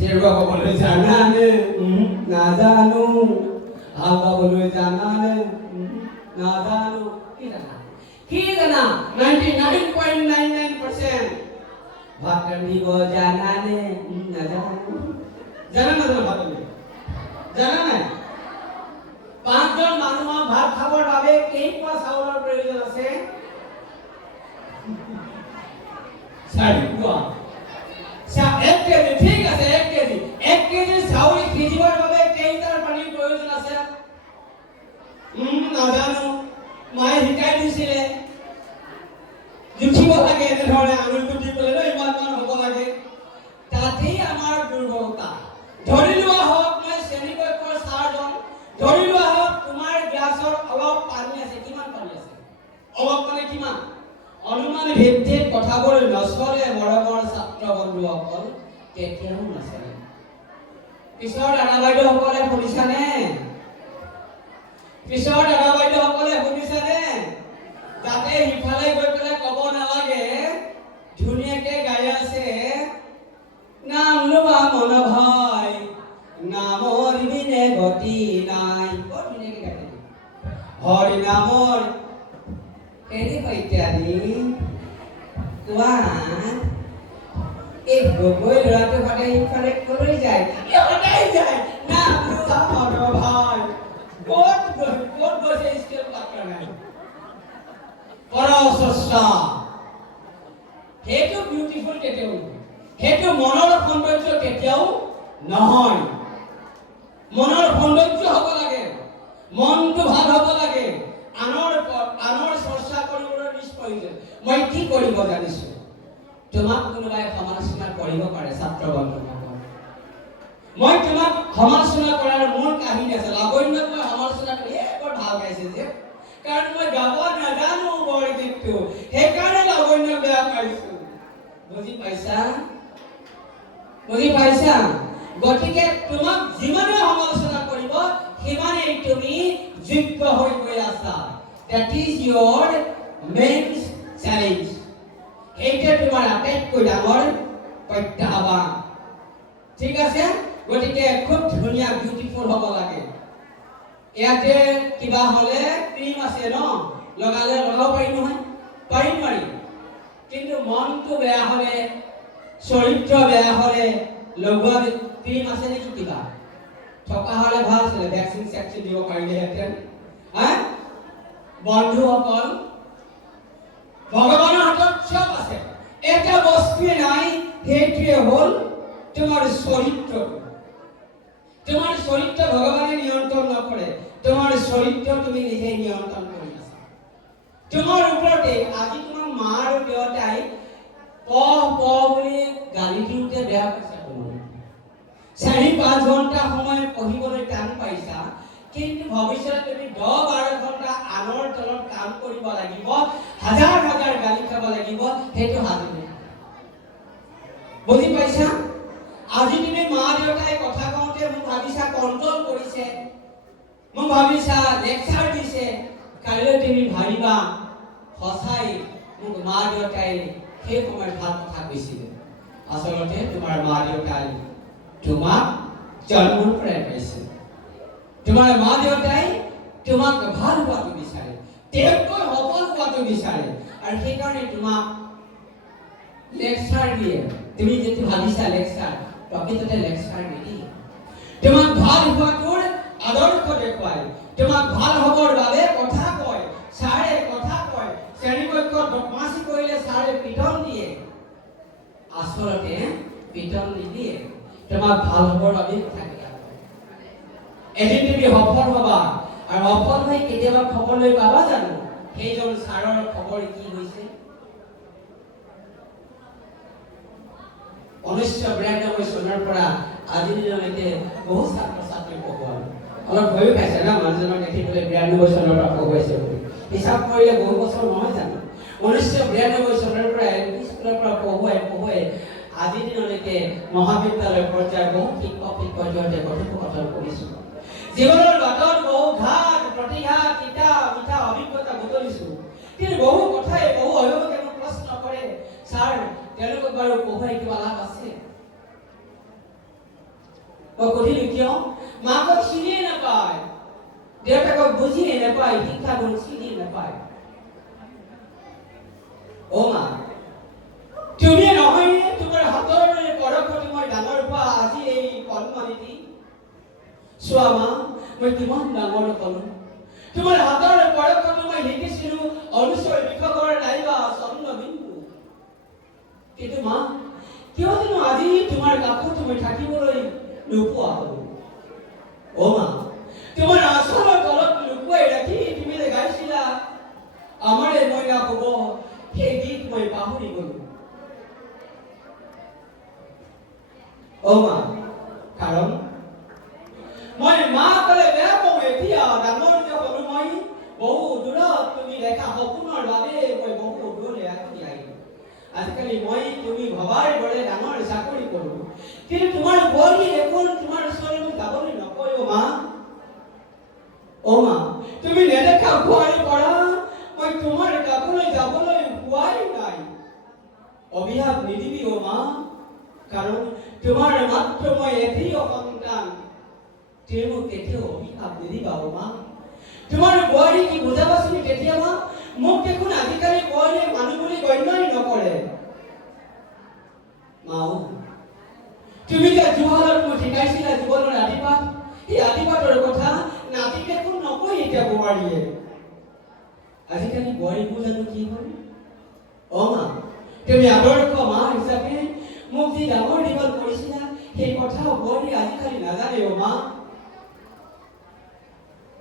জেৰুৱা ক'বলৈ জানানে নাজানো হাল বাবলৈ জানানে নাজানো কি জানা 99.99% ভাত ৰান্ধিব জানানে নাজানো জানা নাজানো ভাত ৰান্ধিব জানা নাই পাঁচজন মানুহৰ ভাত খাবৰ বাবে কেইপোৱা চাউলৰ প্ৰয়োজন আছে 4 পোৱা 1 কেজি ঠিক আছে 1 কেজি চাউল সিজিবৰ বাবে কেইটাৰ পানীৰ প্ৰয়োজন আছে নাজানো মায়ে শিকাই দিছিলে জুখিব লাগে এনেধৰণে আঙুলিটো দি পেলাই ইমান হ'ব লাগে তাতেই আমাৰ দুৰ্বলতা ধৰি লোৱা হওক মই শ্ৰেণীকক্ষৰ ছাৰজন ধৰি লোৱা হওক তোমাৰ গ্লাছৰ অলপ পানী আছে কিমান পানী আছে অলপ মানে কিমান অনুমান ভিত্তিক কথাবোৰ নচলে মৰমৰ ছাত্ৰ বন্ধুসকল কেতিয়াও নচলে পিছৰ দাদা বাইদেউসকলে শুনিছানে যাতে সিফালে গৈ পেলাই ক'ব নালাগে ধুনীয়াকে গাই আছে নাম লোৱা মন ভয় নামৰ বিনে গতি নাই বৰ ধুনীয়াকে গাই হৰি নামৰ এৰি ইত্যাদি কোৱা এই গগৈ ল'ৰাটো সদায় ইফালে কলৈ যায় সদায় যায় নাম লোৱা মন ভয় ক'ত গৈছে স্কেল পাত্ৰা নাই পৰচষ্টা সেইটো বিউটিফুল কেতিয়াও সেইটো মনৰ সৌন্দৰ্য কেতিয়াও নহয় মনৰ সৌন্দৰ্য হ'ব লাগে মনটো ভাল হ'ব লাগে আনৰ চৰ্চা কৰিবলৈ নিষ্প্ৰয়োজন মই কি কৰিব জানিছো তোমাক কোনোবাই সমালোচনা কৰিব পাৰে ছাত্ৰ বন্ধুসকল মই তোমাক সমালোচনা কৰাৰ মূল কাহিনী আছে লাবণ্যক মই সমালোচনা কৰি বৰ ভাল গাইছে যে কাৰণ মই গাব নাজানো বৰগীতটো সেইকাৰণে লাবণ্য বেয়া পাইছো বুজি পাইছা গতিকে তোমাক যিমানে সমালোচনা কৰিব সিমানেই তুমি যোগ্য হৈ গৈ আছা that is your main challenge এইটা তোমাৰ আটাইতকৈ ডাঙৰ প্ৰত্যাহ্বান ঠিক আছে গতিকে খুব ধুনীয়া বিউটিফুল হ'ব লাগে ইয়াতে কিবা হলে ক্ৰীম আছে ন লগালে লগাব পাৰি নহয় পাৰি নোৱাৰি কিন্তু মনটো বেয়া হলে চৰিত্ৰ বেয়া হলে লগোৱা ক্ৰীম আছে নেকি কিবা থকা হলে ভাল আছিলে ভ্যাকসিন সেকশন দিব পাৰিলেহেঁতেন বন্ধুসকল ভগৱানৰ হাতত চব আছে এটা বস্তুৱে নাই সেইটোৱে হ'ল তোমাৰ চৰিত্ৰ ভগৱানে নিয়ন্ত্ৰণ নকৰে তোমাৰ চৰিত্ৰ তুমি নিজে নিয়ন্ত্ৰণ কৰি আছা তোমাৰ ওপৰতে আজি তোমাৰ মা আৰু দেউতাই বুলি গালি দিওঁতে বেয়া পাইছা তোমাৰ 4-5 ঘণ্টা সময় পঢ়িবলৈ টান পাইছা কিন্তু ভৱিষ্যতে তুমি 10-12 ঘণ্টা আনৰ তলত কাম কৰিব লাগিব হাজাৰ গালি খাব লাগিব সেইটো হাজি বুজি পাইছা আজি তুমি মা দেউতাই কথা কওঁতে মোক ভাবিছা কন্ট্ৰল কৰিছে মোক ভাবিছা লেকচাৰ দিছে কাইলৈ তুমি ভাবিবা সঁচাই মোক মা দেউতাই সেই সময়ত ভাল কথা কৈছিলে আচলতে তোমাৰ মা দেউতাই তোমাক জন্মৰ পৰাই পাইছে তোমাৰ মা দেউতাই তোমাক ভাল হোৱাটো বিচাৰে তেওঁতকৈ সফল হোৱাটো বিচাৰে আৰু সেইকাৰণে তোমাক লেকচাৰ দিয়ে তুমি যেটো ভাবিছা লেকচাৰ প্ৰকৃততে লেকচাৰ নিদিয়ে তোমাক ভাল হোৱাটোৰ আদৰ্শ দেখুৱায় তোমাক ভাল হ'বৰ বাবে কথা কয় ছাৰে কথা কয় শ্ৰেণীকক্ষত বদমাচি কৰিলে ছাৰে পিটন দিয়ে আচলতে পিটন নিদিয়ে তোমাক ভাল হ'বৰ বাবে কথা কয় এদিন তুমি সফল হ'বা আৰু সফল হৈ কেতিয়াবা খবৰ লৈ পাবা জানো সেইজন ছাৰৰ খবৰ কি হৈছে 1992 চনৰ পৰা আজি দিনলৈকে বহু ছাত্ৰ ছাত্ৰী পঢ়োৱা অলপ ভয় খাইছে না মানুহজনক দেখিবলৈ 92 চনৰ পৰা পঢ়ুৱাইছে হিচাপ কৰিলে বহু বছৰ নহয় জানো 1992 চনৰ পৰা স্কুলৰ পৰা পঢ়ুৱাই আজি দিনলৈকে মহাবিদ্যালয় পৰ্যায়ৰ বহু শিক্ষক শিক্ষয়িত্ৰীয়ে কথোপকথন কৰিছো জীৱনৰ বাটত বহু ঘাট প্ৰতিঘাত তিতা মিঠা অভিজ্ঞতা বুটলিছো কিন্তু বহু কথাই বহু অভিভাৱকে মোক প্ৰশ্ন কৰে ছাৰ তেওঁলোকক বাৰু পঢ়ুৱাই কিবা লাভ আছে সুধিলো কিয় মাকক চিনিয়ে নাপায় দেউতাকক বুজিয়ে নাপায় শিক্ষা গুণ চিনিয়ে নাপায় অ মা তুমি নহয় তোমাৰ হাতৰ পৰশত মই ডাঙৰ হোৱা আজি এই কণমানিটি চোৱা মা মই কিমান ডাঙৰ হ'লো তোমাৰ হাতৰ পৰশত মই শিকিছিলো অনুচৰ লিখকৰ নাইবা চন্দ্ৰবিন্দু কিন্তু মা কিয় জানো আজি তোমাৰ কাষত মই থাকিবলৈ নোপোৱা হ'লো অ মা তোমাৰ আচলৰ তলত লুকুৱাই ৰাখি তুমি যে গাইছিলা আমাৰে মইনা হ'ব সেই গীত মই পাহৰি গলো অ মা কাৰণ মই মা ক'লে বেয়া পাওঁ এতিয়া ডাঙৰ যে হ'লো মই বহু দূৰত তুমি দেখা সপোনৰ বাবে মই বহু দূৰলৈ আগবাঢ়ি আহিলো আজিকালি মই তুমি ভবাৰ দৰে ডাঙৰ চাকৰি কৰো কিন্তু তোমাৰ বোৱাৰী দেখোন তোমাৰ ওচৰলৈ যাবলৈ নকয় অ মা তুমি নেদেখা বোৱাৰী পৰা মই তোমাৰ কাষলৈ যাবলৈ পোৱাই নাই অভিশাপ নিদিবি অ মা কাৰণ তোমাৰ মাত্ৰ মই এটিও সন্তান তুমি মোক কেতিয়াও অভিশাপ নিদিবা অ মা তোমাৰ বোৱাৰী কি বুজাবাচোন কেতিয়াবা মোক দেখোন আজিকালি বোৱাৰীয়ে মানুহ বুলি গণ্যই নকৰে মাও তুমি যে জুহালত মোক শিকাইছিলা জীৱনৰ আদিপাঠ এই আদিপাঠৰ কথা নাতি দেখোন নকয় এতিয়া বোৱাৰীয়ে আজিকালি বোৱাৰীবোৰ জানো কি হ'ল অ মা তুমি আদৰ্শ মা হিচাপে মোক যি ডাঙৰ দীঘল কৰিছিলা সেই কথা বোৱাৰী আজিকালি নাজানে অ মা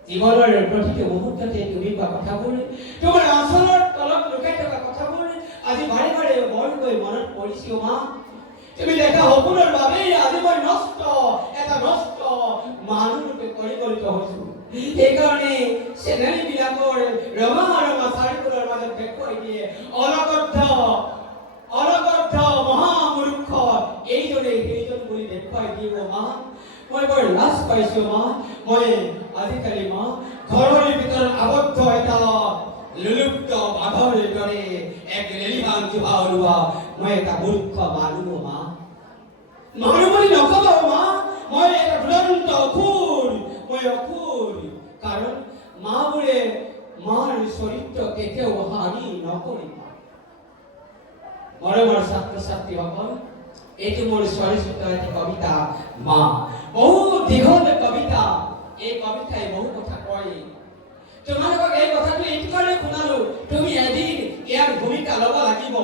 জীৱনৰ প্ৰতিটো মুহূৰ্ততে তুমি কোৱা কথাবোৰ তোমাৰ আচলৰ তলত লুকাই থকা কথাবোৰ আজি বাৰে বাৰে বৰকৈ মনত পৰিছে মা তুমি দেখা সপোনৰ বাবে আজি মই এটা নষ্ট মানুহৰূপে পৰিগণিত হৈছো সেইকাৰণে চেনেলবিলাকৰ ৰঙা চাৰিকোণৰ মাজত দেখুৱাই দিয়ে অনবদ্ধ মহামূৰ্খ এইজনে সেইজন বুলি দেখুৱাই দিব মা মই বৰ লাজ পাইছো মা মই আজিকালি মা ঘৰৰ ভিতৰত আবদ্ধ এটা লুলুপ্ত বাঘৰ দৰে এক ৰেলিভান জোহা ওলোৱা মই এটা মূৰ্খ মানুহ মা মানুহ বুলি নকব মা, মই এটা দুৰন্ত অসুৰ, মই অসুৰ। কাৰণ মাবোৰে মাৰ চৰিত্ৰ কেতিয়াও হানি নকৰিব। মৰমৰ ছাত্ৰ ছাত্ৰীসকল, এইটো মোৰ স্বৰচিত এটি কবিতা মা, বহু দীঘল কবিতা। এই কবিতাই বহু কথা কয়। তোমালোকক এই কথাটো এইটো কাৰণে শুনালো, তুমি এদিন ইয়াৰ ভূমিকা ল'ব লাগিব।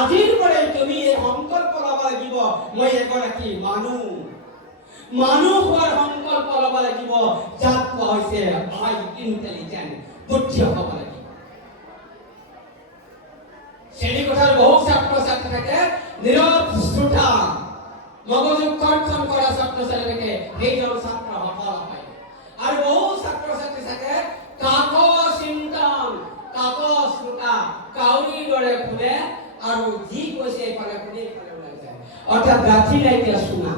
আজিৰ পৰাই তুমি এই সংকল্প ল'ব লাগিব, মই এগৰাকী মানুহ হোৱাৰ সংকল্প ল'ব লাগিব, যাক কোৱা হৈছে আই ইণ্টেলিজেণ্ট, বুদ্ধি হ'ব লাগিব। শ্ৰেণীকোঠাৰ বহু ছাত্ৰ ছাত্ৰী থাকে নীৰৱ শ্ৰোতা, মগজু কৰ্ষণ কৰা ছাত্ৰ ছাত্ৰী থাকে, সেইজন ছাত্ৰ সফল হয়। আৰু বহু ছাত্ৰ ছাত্ৰী থাকে কাকজ চিন্তন, কাকজ শ্ৰোতা, কাউৰীৰ দৰে শুনে আৰু যি কৈছে এইফালে শুনি এইফালে ওলাই যায়, অৰ্থাৎ গাঁঠি নাইকিয়া শুনা।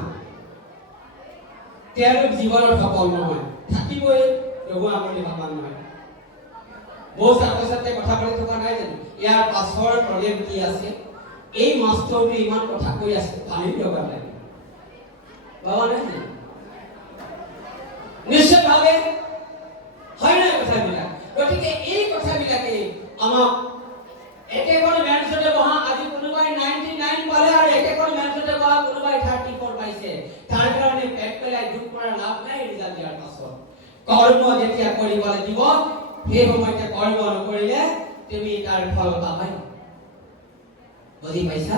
তেওঁলোক জীৱনত সফল নহয়, থাকিবই ৰঘুৱা বুলি ভাবা নহয়। বহু ছাত্ৰ ছাত্ৰীয়ে কথা পাতি থকা নাই জানো, ইয়াৰ পাছৰ প্ৰব্লেম কি আছে? এই মাষ্টৰটো ইমান কথা কৈ আছে, পানী লগা লাগে বাবা নাই জানো? নিশ্চয় ভাবে হয় নাই কথাবিলাক? গতিকে এই কথাবিলাকে আমাক একেখন বেঞ্চতে বহা, আজি কোনোবাই 99 পালে আৰু একেখন বেঞ্চতে বহা কোনোবাই 34 পাইছে। তাৰ কাৰণে পেট পেলাই দুখ কৰাৰ লাভ নাই। ৰিজাল্ট দিয়াৰ পাছত কৰ্ম যেতিয়া কৰিব লাগিব, সেই সময়তে কৰ্ম নকৰিলে তুমি তাৰ ফল পাবাই। বুজি পাইছা?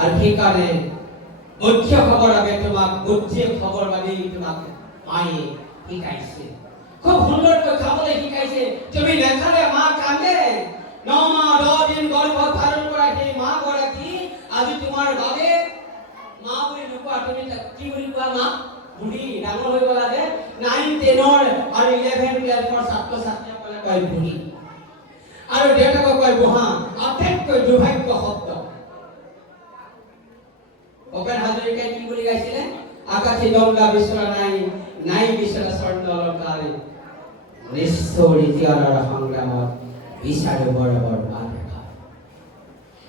আৰু সেইকাৰণে বুদ্ধি খবৰ বাবে তোমাক, বুদ্ধি খবৰ বাবে তোমাক মায়ে শিকাইছে, খুব সুন্দৰকৈ খাবলৈ শিকাইছে। তুমি নেখালে মা কান্দে। 9 মাহ 10 দিন গৰ্ভত ধাৰণ কৰা সেই মা গৰাকী আজি তোমাৰ বাবে মা বুলি নোকোৱা, তুমি কি বুলি কোৱা? মা বুঢ়ী। ডাঙৰ হৈ গলা যে 9, 10 আৰু 11, 12 ছাত্ৰ ছাত্ৰীসকলে কয় বুঢ়ী, আৰু দেউতাকক কয় বুঢ়া। আটাইতকৈ দুৰ্ভাগ্য শব্দ। ভূপেন হাজৰিকাই কি বুলি গাইছিলে? আকাশী গংগা বিচৰা নাই, নাই বিচৰা স্বৰ্ণ অলংকাৰ, নিষ্ঠুৰ জীয়াৰৰ সংগ্ৰামত বিচাৰো বৰাবৰ মা দেখা।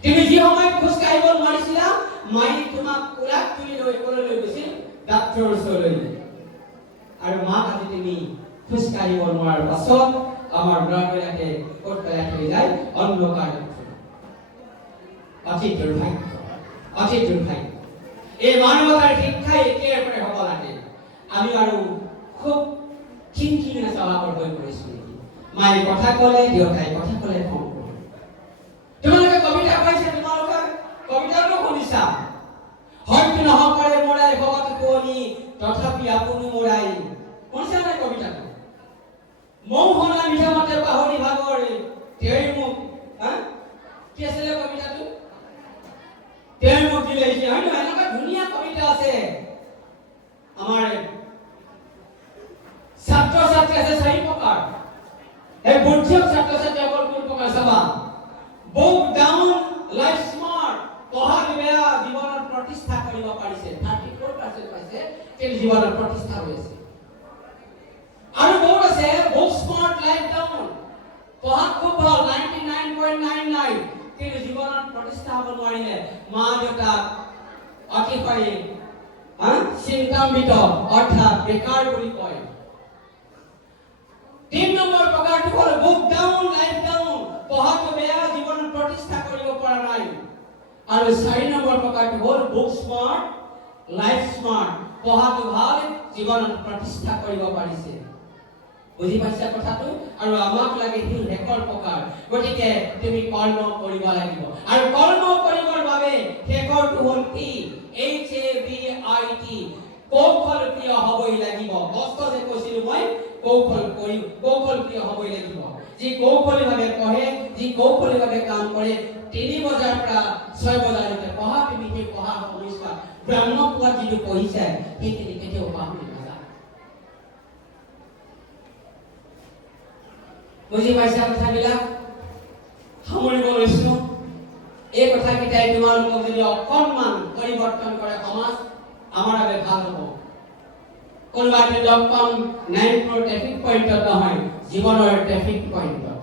তুমি যি সময়ত খোজ কাঢ়িব নোৱাৰিছিলা, মায়ে তোমাক কোলাত তুলি লৈ কলৈ গৈছিল? ডাক্তৰৰ ওচৰলৈ। আৰু মাক আজি তুমি খোজ কাঢ়িব নোৱাৰাৰ পাছত আমাৰ ল'ৰাবিলাকে ক'ত পেলাই থৈ যায়? অন্ধকাৰ। অতি দুৰ্ভাগ্য, অতি দুৰ্ভাগ্য। এই মানৱতাৰ শিক্ষাই একেবাৰে হ'ব লাগে। আমি আৰু খুব খিংখিঙীয়া স্বভাৱৰ হৈ পৰিছো নেকি? মায়ে কথা ক'লে, দেউতাই কথা ক'লে খং কৰে। তোমালোকে কবিতা পাইছা, তোমালোকে কবিতাটো শুনিছা। হয়তো নহব পাৰে মোৰাই ভগত কোৱনি, তথাপি আপুনি মোৰাই। শুনিছা নাই কবিতাটো? মৌ শুনা মিঠা মতে পাহৰি ভাগৰ, তেই মোক কি আছিলে কবিতাটো? তেই মোক দিলে। হয় নহয়? এনেকুৱা ধুনীয়া কবিতা আছে। আমাৰ ছাত্ৰ ছাত্ৰী আছে 4 প্ৰকাৰ। এই বুদ্ধি ছাত্ৰ ছাত্ৰীসকল কোন প্ৰকাৰ চাবা? বুক ডাউন, লাইফ স্মাৰ্ট, পঢ়াত বেয়া, জীৱনত প্ৰতিষ্ঠা কৰিব পাৰিছে। 34% পাইছে, কিন্তু জীৱনত প্ৰতিষ্ঠা হৈছে। আৰু বহুত আছে বুক স্মাৰ্ট, লাইফ ডাউন, পঢ়াত খুব ভাল, 99.99, কিন্তু জীৱনত প্ৰতিষ্ঠা হ'ব নোৱাৰিলে। মা দেউতাক অতিশয় চিন্তান্বিত, অৰ্থাৎ বেকাৰ বুলি কয়। 3 নম্বৰ প্ৰকাৰটো হ'ল বুক ডাউন, লাইফ ডাউন, পঢ়াটো বেয়া, জীৱনত প্ৰতিষ্ঠা কৰিব পৰা নাই। আৰু 4 নম্বৰ প্ৰকাৰটো হ'ল বুক স্মাৰ্ট, লাইফ স্মাৰ্ট, পঢ়াটো ভাল, জীৱনত প্ৰতিষ্ঠা কৰিব পাৰিছে। বুজি পাইছা কথাটো? আৰু আমাক লাগে সেই শেষৰ প্ৰকাৰ। গতিকে তুমি কৰ্ম কৰিব লাগিব, আৰু কৰ্ম কৰিবৰ বাবে শেষৰটো হ'ল কি? HABIT, কৌশল প্ৰিয় হ'বই লাগিব। কষ্ট যে কৈছিলো মই, কৌশল প্ৰিয় হ'বই লাগিব। যি কৌশলীভাৱে পঢ়ে, যি কৌশলীভাৱে কাম কৰে, 3 বজাৰ পৰা 6 বজালৈকে পঢ়া, তুমি সেই পঢ়া সময়ছোৱাত ব্ৰহ্মপুৱাত যিটো পঢ়িছে সেইখিনি কেতিয়াও পাহৰি নাযায়। বুজি পাইছা কথাবিলাক? সামৰিব লৈছো। এই কথাকেইটাই তোমালোকক যদি অকণমান পৰিৱৰ্তন কৰে সমাজ, আমাৰ বাবে ভাল হ'ব। কোনোবা এদিন লগ পাম 9 ট্ৰেফিক পইণ্টত নহয়, জীৱনৰ ট্ৰেফিক পইণ্টত।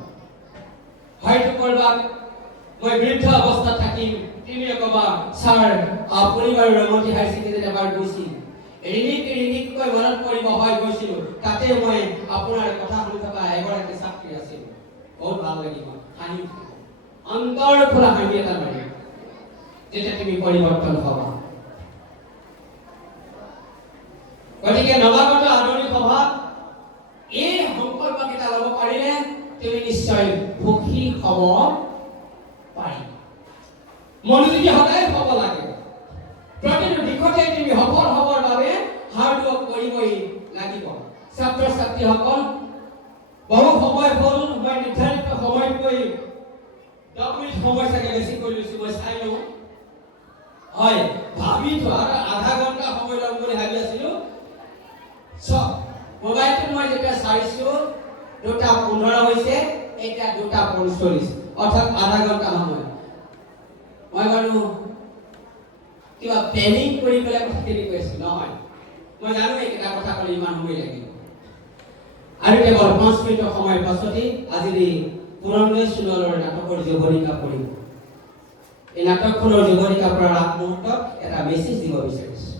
হয়তো কৰবাত মই বৃদ্ধ অৱস্থাত থাকিম তুমি কবা ছাৰ আপুনি বাৰু ৰঙতি হাই ছেকেণ্ডেৰী এবাৰ গৈছিল ৰিণিক কৈ মনত পৰিব হয় গৈছিল তাতে মই আপোনাৰ কথা শুনি থকা এগৰাকী ছাত্ৰী আছিল বহুত ভাল লাগিব হাঁহি অন্তৰ খোলা হাঁহি এটা মাৰিব তেতিয়া তুমি পৰিৱৰ্তন হবা গতিকে নৱাগত আধুনিক সভা এই সংকল্পকেইটা ল'ব পাৰিলে তুমি নিশ্চয় সুখী হ'ব পাৰিবা মনোযোগী সদায় হ'ব লাগে প্ৰতিটো দিশতে তুমি সফল হ'বৰ বাবে হাৰ্ড ৱৰ্ক কৰিবই লাগিব ছাত্ৰ ছাত্ৰীসকল বহু সময় হ'ল মই নিৰ্ধাৰিত সময়তকৈ 10 মিনিট সময় চাগে বেছি কৰি লৈছো মই চাই লওঁ হয় ভাবি থোৱা আধা ঘণ্টা সময় ল'ম বুলি ভাবি আছিলো মোবাইলটো মই যেতিয়া চাইছো 2:15 হৈছে এতিয়া 2:45 অৰ্থাৎ আধা ঘণ্টা সময় মই বাৰু কিবা প্লেনিং কৰি পেলাই কথাখিনি কৈছো নহয় মই জানো এইকেইটা কথা ক'লে ইমান সময় লাগিব আৰু কেৱল 5 মিনিটৰ সময় পাছতে আজি পুৰণি সোণোৱালৰ নাটকৰ জীৱনীকা পঢ়িব এই নাটকখনৰ জীৱনীকাৰ পৰা আগমুহূৰ্তত এটা মেছেজ দিব বিচাৰিছো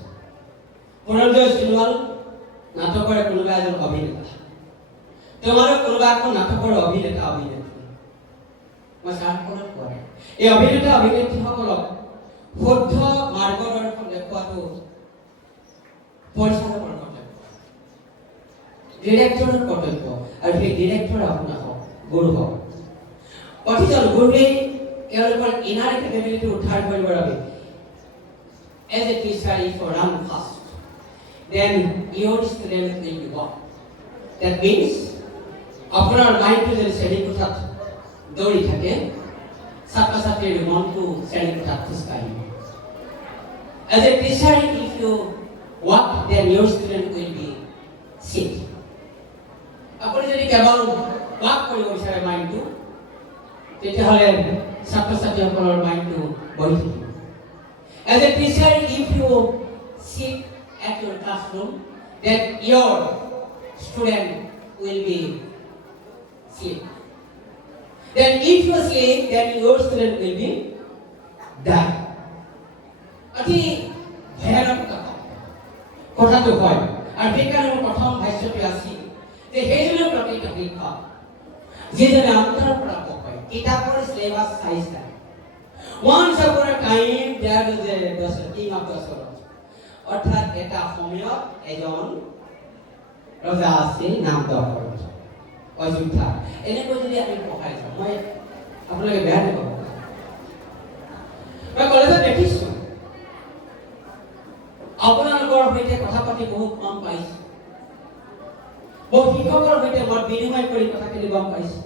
পুৰণি সোণোৱাল নাটকৰ কোনোবা এজন অভিনেতা তোমাৰো কোনোবা এখন নাটকৰ অভিনেতা অভিনেত্ৰী মই চাৰখনত কোৱা এই অভিনেতা অভিনেত্ৰীসকলক শুদ্ধ মাৰ্গদৰ্শন দেখুৱাটো পৰিচালকৰ কৰ্তব্য ডিৰেক্টৰৰ কৰ্তব্য আৰু সেই ডিৰেক্টৰ আপোনাৰ হওক গুৰু হওক প্ৰতিজন গুৰুৱে তেওঁলোকৰ ইনাৰ কেপেবিলিটি উদ্ধাৰ কৰিবৰ বাবে as a teacher if run fast then your student will be born. That means আপোনাৰ মাইণ্ডটো যদি শ্ৰেণী কোঠাত দৌৰি থাকে ছাত্ৰ ছাত্ৰীৰ মনটো শ্ৰেণী কোঠাত খোজকাঢ়িব as a teacher if you walk then your student will be sit আপুনি যদি কেৱল ৱাক কৰিব বিচাৰে মাইণ্ডটো তেতিয়াহ'লে ছাত্ৰ ছাত্ৰীসকলৰ মাইণ্ডটো বহি থাকিব as a teacher if you sit at your classroom that your student will be sleep then if you sleep then your student will be die অতি ভয়ানক কথাটো হয় আৰু সেইকাৰণে মোৰ প্ৰথম ভাষ্যটো আছিল যে সেইজনে প্ৰতিটো শিক্ষক যিজনে অন্তৰৰ পৰা কয় কিতাপৰ সিলেবাস চাইছে once upon a time there was a king of the world অর্থাৎ এটা সময়ত এজন ৰজা আছিল নাম দশৰথ অযোধ্যা এনেকৈ যদি আমি পঢ়াই যাওঁ মই আপোনালোকে বেয়া নাপাব মই কলেজত দেখিছোঁ আপোনালোকৰ সৈতে কথা পাতি বহুত কম পাইছোঁ বহু শিক্ষকৰ সৈতে মই বিনিময় কৰি কথাখিনি গম পাইছোঁ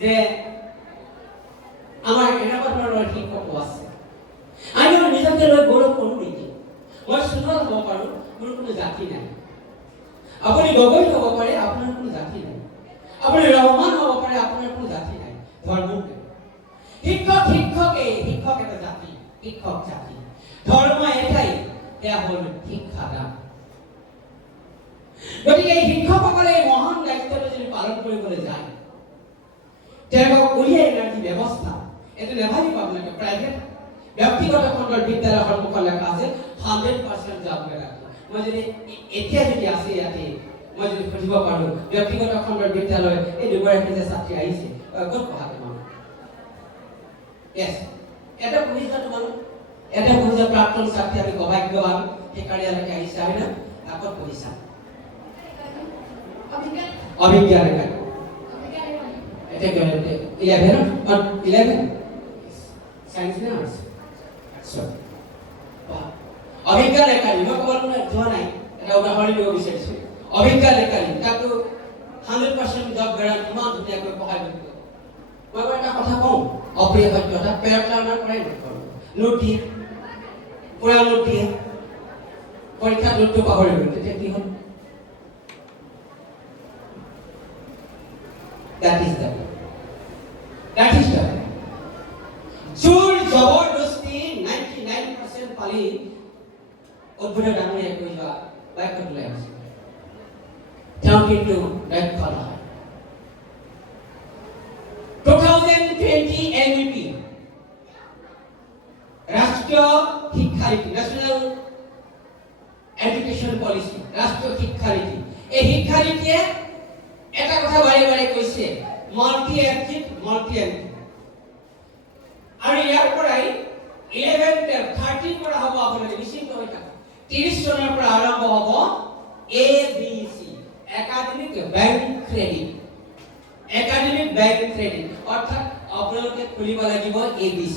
যে আমাৰ এনেকুৱা ধৰণৰ শিক্ষকো আছে আমি নিজকে লৈ গৌৰৱ কৰোঁ নেকি মই সুন্দৰ হ'ব পাৰোঁ মোৰ কোনো জাতি নাই আপুনি গগৈ হ'ব পাৰে আপোনাৰ কোনো জাতি নাই আপুনি ৰহমান হ'ব পাৰে আপোনাৰ কোনো জাতি নাই ধৰ্ম শিক্ষক এটা জাতি শিক্ষক জাতি ধৰ্ম এটাই এয়া হ'ল শিক্ষাদান গতিকে এই শিক্ষকসকলে এই মহান দায়িত্বটো যদি পালন কৰিবলৈ যায় তেওঁলোকক উলিয়াই অনাৰ যি ব্যৱস্থা এইটো নেভাবিব আপোনালোকে প্ৰাইভেট ব্যক্তিগত খণ্ডৰ বিদ্যালয়ৰ সন্মুখত লেখা আছে 100% জব গেৰাণ্টি মই যদি এতিয়া যদি আছে ইয়াতে মই যদি সুধিব পাৰোঁ ব্যক্তিগত খণ্ডৰ বিদ্যালয় এই দুগৰাকী যে ছাত্ৰী আহিছে ক'ত পঢ়াতে মানুহ য়েছ এটা পঢ়িছা তোমালোক এটা পঢ়িছা প্ৰাক্তন ছাত্ৰী আমি সৌভাগ্যৱান সেইকাৰণে আহিছে হয় না ক'ত পঢ়িছা অভিজ্ঞান একাডেমী এটা 11 সায়েন্স না আর্টস অভিজ্ঞান একাডেমী মই ক'বলৈ যোৱা নাই এটা উদাহৰণ দিব বিচাৰিছোঁ অভিজ্ঞান একাডেমী তাতো 100% জব গেৰাণ্টি ইমান ধুনীয়াকৈ পঢ়াই দিব মই এটা কথা কওঁ অপ্ৰিয় সত্যতা পেৰাপ্লানাৰ কৰাই নকৰোঁ নোট দিয়ে পুৰা নোট দিয়ে পৰীক্ষা নোটটো পাহৰি গ'ল তেতিয়া কি হ'ল that is the জোৰ জবৰদস্তি 99% পালি অদ্ভুত ডাঙৰীয়া কৈ যোৱা বাক্যত লৈ আছে তেওঁ কিন্তু দক্ষ নহয় 2000 2020 NEP ৰাষ্ট্ৰীয় শিক্ষা নীতি ন্যাশনাল এডুকেশন পলিসি ৰাষ্ট্ৰীয় শিক্ষা নীতি এই শিক্ষা নীতিয়ে এটা কথা বাৰে বাৰে কৈছে মাল্টি এন্ট্ৰি আৰু ইয়াৰ পৰাই 11 13 পৰা হ'ব আপোনালোকে নিশ্চিত হৈ থাকক 30 চনৰ পৰা আৰম্ভ হ'ব ABC একাডেমিক ব্যাংক ক্ৰেডিট অৰ্থাৎ আপোনালোকে খুলিব লাগিব ABC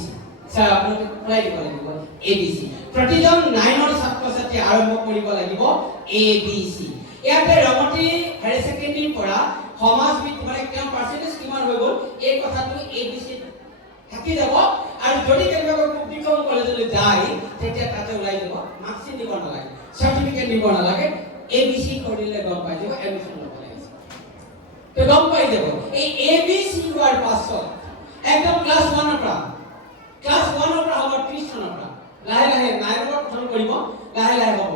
স্যাৰ আপোনালোকে খুলাই দিব লাগিব ABC প্ৰতিজন 9ৰ ছাত্ৰ-ছাত্ৰী আৰম্ভ কৰিব লাগিব ABC ইয়াতে ৰমতি হাই সেকেন্ডাৰী পৰা সমাজ বিজ্ঞান কিমান পাৰ্চেন্টেজ কিমান হৈ গ'ল এই কথাটো ABC থাকি যাব আৰু যদি কেনেবাকৈ বিকম কলেজলৈ যায় তেতিয়া তাতে ওলাই যাব মাৰ্কছ দিব নালাগে সাৰ্টিফিকেট দিব নালাগে ABC কৰিলে গম পাই যাব এডমিশন ল'ব লাগে তো গম পাই যাব এই ABC হোৱাৰ পাছত একদম ক্লাছ 1 ৰ পৰা হ'ব 30 চনৰ পৰা লাহে লাহে 9 ৰ প্ৰথম কৰিব লাহে লাহে হ'ব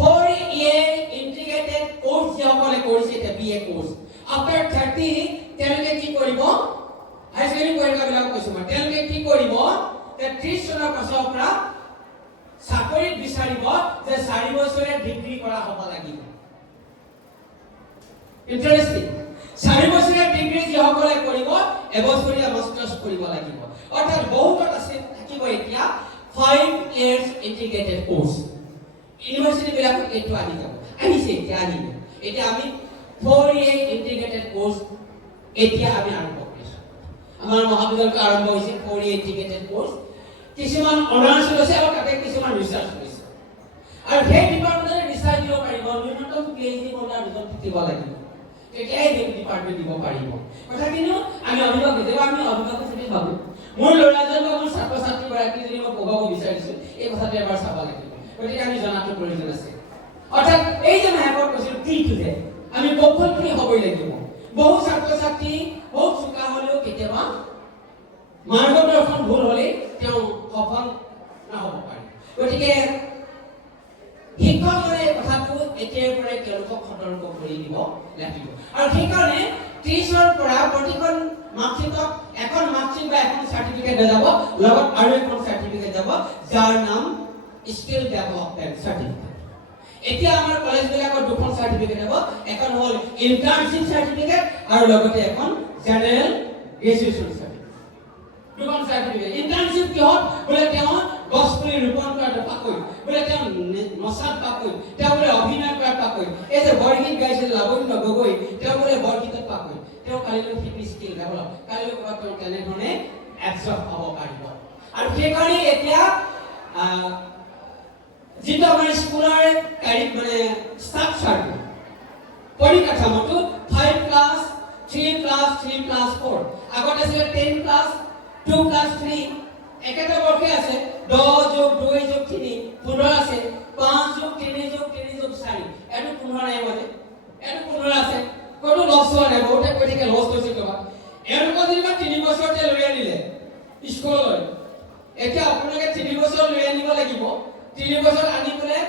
4 year integrated course যিসকলে কৰিছে এটা BA course after 30 তেওঁলোকে কি কৰিব হাই সেকেন্ডাৰী পৰীক্ষাবিলাক কৈছো মই তেওঁলোকে কি কৰিব 30 চনৰ পাছৰ পৰা চাকৰি বিচাৰিব যে 4 বছৰীয়া ডিগ্ৰী কৰা হ'ব লাগিব ইন্টাৰেষ্টিং 4 বছৰীয়া ডিগ্ৰী যিসকলে কৰিব এবছৰীয়া মাষ্টাৰ্ছ কৰিব লাগিব অৰ্থাৎ বহুত আছে থাকিব এতিয়া 5 years integrated course ইউনিভাৰ্সিটি বিলাকত এইটো আনি যাব আনিছে এতিয়া আমি 4 year integrated course এতিয়া আমি আৰম্ভ কৰিছো আমাৰ মহাবিদ্যালয়ত আৰম্ভ হৈছে 4 year integrated course কিছুমান অনাৰ্স লৈছে আৰু তাতে কিছুমান ৰিসাৰ্চ কৰিছে আৰু সেই ডিপাৰ্টমেণ্টে ৰিসাৰ্চ দিব পাৰিব ন্যূনতম PhD হোল্ডাৰ দুজন থাকিব লাগিব তেতিয়াই সেই ডিপাৰ্টমেণ্ট দিব পাৰিব কথা কিন্তু আমি অভিভাৱক যেতিয়া আমি অভিভাৱক হিচাপে ভাবো মোৰ ল'ৰাজন বা মোৰ ছাত্ৰ-ছাত্ৰী গৰাকী যদি মই পঢ়াব বিচাৰিছো এই কথাটো এবাৰ চাব লাগিব গতিকে আমি জনাটো প্ৰয়োজন আছে অৰ্থাৎ এই যে মই কৈছিলো কি যে আমি কৌশলখিনি হ'বই লাগিব বহু ছাত্ৰ-ছাত্ৰী বহুত চোকা হ'লেও কেতিয়াবা মাৰ্গদৰ্শন ভুল হ'লে তেওঁ সফল নহ'ব পাৰে গতিকে শিক্ষকজনে কথাটো এতিয়াৰ পৰাই তেওঁলোকক সতৰ্ক কৰি দিব লাগিব আৰু সেইকাৰণে 30ৰ পৰা প্ৰতিখন মাৰ্কশ্বিটত এখন মাৰ্কশ্বিট বা এখন চাৰ্টিফিকেট যাব লগত আৰু এখন চাৰ্টিফিকেট যাব যাৰ নাম স্কিল ডেভেলপমেন্ট চাৰ্টিফিকেট এতিয়া আমাৰ কলেজবিলাকত দুখন চাৰ্টিফিকেট হ'ব এখন হ'ল ইন্টাৰ্নশ্বিপ চাৰ্টিফিকেট আৰু লগতে এখন জেনেৰেল গ্ৰেজুৱেচন চাৰ্টিফিকেট দুখন চাৰ্টিফিকেট ইন্টাৰ্নশ্বিপ কিহত বোলে তেওঁ গছ পুলি ৰোপণ কৰাত পাকৈ বোলে তেওঁ নচাত পাকৈ তেওঁ বোলে অভিনয় কৰাত পাকৈ এই যে বৰগীত গাইছিল লাৱণ্য গগৈ তেওঁ বোলে বৰগীতত পাকৈ তেওঁ কালিলৈ শিকি স্কিল ডেভেলপ কালিলৈ ক'ৰবাত তেওঁ তেনেধৰণে এবজৰ্ব হ'ব পাৰিব আৰু সেইকাৰণে এতিয়া যিটো আমাৰ স্কুলৰ মানে ষ্ট্ৰাকচাৰটো পৰিকাঠামোটো 5+3+3+4 আগতে আছিল 10+2+3 একেটা বৰ্ষে আছে 10+2+3 15 আছে 5+3+3+4 এটো 15 নাই মানে এটো 15 আছে কোনো লছ হোৱা নাই বহুতে কৈ থাকে লছ হৈছে কিবা এওঁলোকৰ যেনিবা 3 বছৰতে লৈ আনিলে স্কুললৈ এতিয়া আপোনালোকে 3 বছৰ লৈ আনিব লাগিব 3 বছৰ আনি পেলাই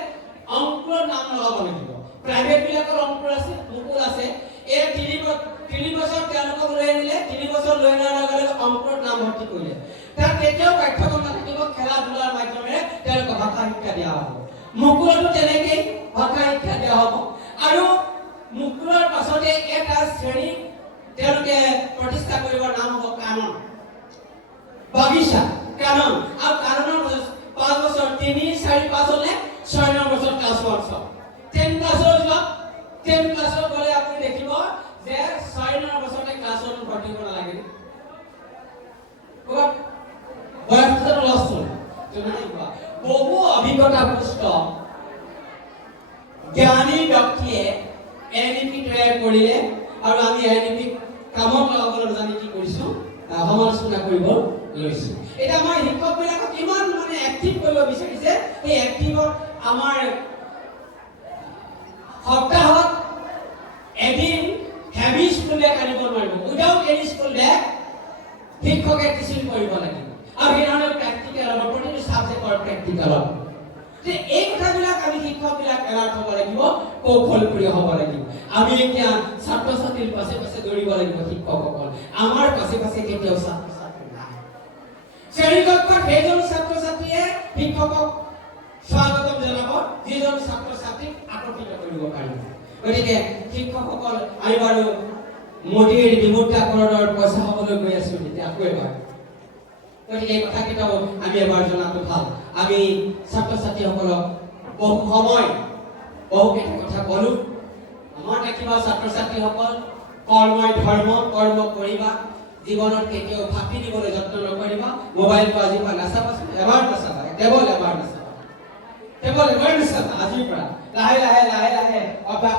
অংকুৰ নাম লগাব লাগিব প্ৰাইভেট বিলাকৰ অংকুৰ আছে মুকুল আছে এই 3 বছৰ তেওঁলোকক লৈ আনিলে 3 বছৰ লৈ অনাৰ লগে লগে অংকুৰ নাম ভৰ্তি কৰিলে তাত কেতিয়াও পাঠ্যক্ৰম নাথাকিব খেলা ধূলাৰ মাধ্যমেৰে তেওঁলোকক ভাষা শিক্ষা দিয়া হ'ব মুকুলতো তেনেকৈ ভাষা শিক্ষা দিয়া হ'ব আৰু মুকুলৰ পাছতে এটা শ্ৰেণী তেওঁলোকে প্ৰতিষ্ঠা কৰিবৰ নাম হ'ব কানন বাগিচা কানন আৰু কাননৰ 5 বছৰ 3 4 5 হলে 6 বছৰ ক্লাছ ওয়াৰ্কশপ 10 ক্লাছৰ যোৱা 10 ক্লাছৰ গলে আপুনি দেখিব যে 6 বছৰতে ক্লাছৰ ভৰ্তি কৰিব নালাগে ক'ত বয়সটো লছ হ'ল বহু অভিজ্ঞতা পুষ্ট জ্ঞানী ব্যক্তিয়ে এনইপি তৈয়াৰ কৰিলে আৰু আমি এনইপি কামত লগাবলৈ জানি কি কৰিছো সমালোচনা কৰিব লৈছো এটা আমাৰ শিক্ষকবিলাকক কিমান মানে এক্টিভ কৰিব বিচাৰিছে এই এক্টিভত আমাৰ সপ্তাহত এদিন হেভি স্কুল বেগ আনিব নোৱাৰিব উইদাউট এনি স্কুল বেগ শিক্ষকে টিচিং কৰিব লাগিব আৰু সেইধৰণে প্ৰেক্টিকেল হ'ব প্ৰতিটো ছাবজেক্টৰ প্ৰেক্টিকেল হ'ব যে এই কথাবিলাক আমি শিক্ষকবিলাক এলাৰ্ট হ'ব লাগিব, কৌশলপ্ৰিয় হ'ব লাগিব। আমি এতিয়া ছাত্ৰ ছাত্ৰীৰ পাছে পাছে দৌৰিব লাগিব শিক্ষকসকল, আমাৰ পাছে পাছে কেতিয়াও ছাত্ৰ ছাত্ৰী নাই। শ্ৰেণীকক্ষত সেইজন ছাত্ৰ ছাত্ৰীয়ে শিক্ষকক স্বাগতম জনাব যিজন ছাত্ৰ ছাত্ৰীক আকৰ্ষিত কৰিব পাৰিব। গতিকে শিক্ষকসকল আমি বাৰু মোদীৰ বিমুদ্ৰাকৰণৰ পইচা হ'বলৈ গৈ আছো তেতিয়া আকৌ এবাৰ, গতিকে এই কথাকেইটাও আমি এবাৰ জনাটো ভাল। আমি ছাত্ৰ ছাত্ৰীসকলক বহু সময় বহুকেইটা কথা ক'লো। আমাৰ দেখিবা ছাত্ৰ ছাত্ৰীসকল কৰ্মই ধৰ্ম, কৰ্ম কৰিবা, জীৱনত কেতিয়াও ফাঁকি দিবলৈ যত্ন নকৰিবা। মোবাইলটো আজিৰ পৰা নাচাবাচোন, এবাৰ নাচাবা, কেৱল এবাৰ নাচাবা, কেৱল এবাৰ নাচাবা। আজিৰ পৰা লাহে লাহে লাহে লাহে অভ্যাস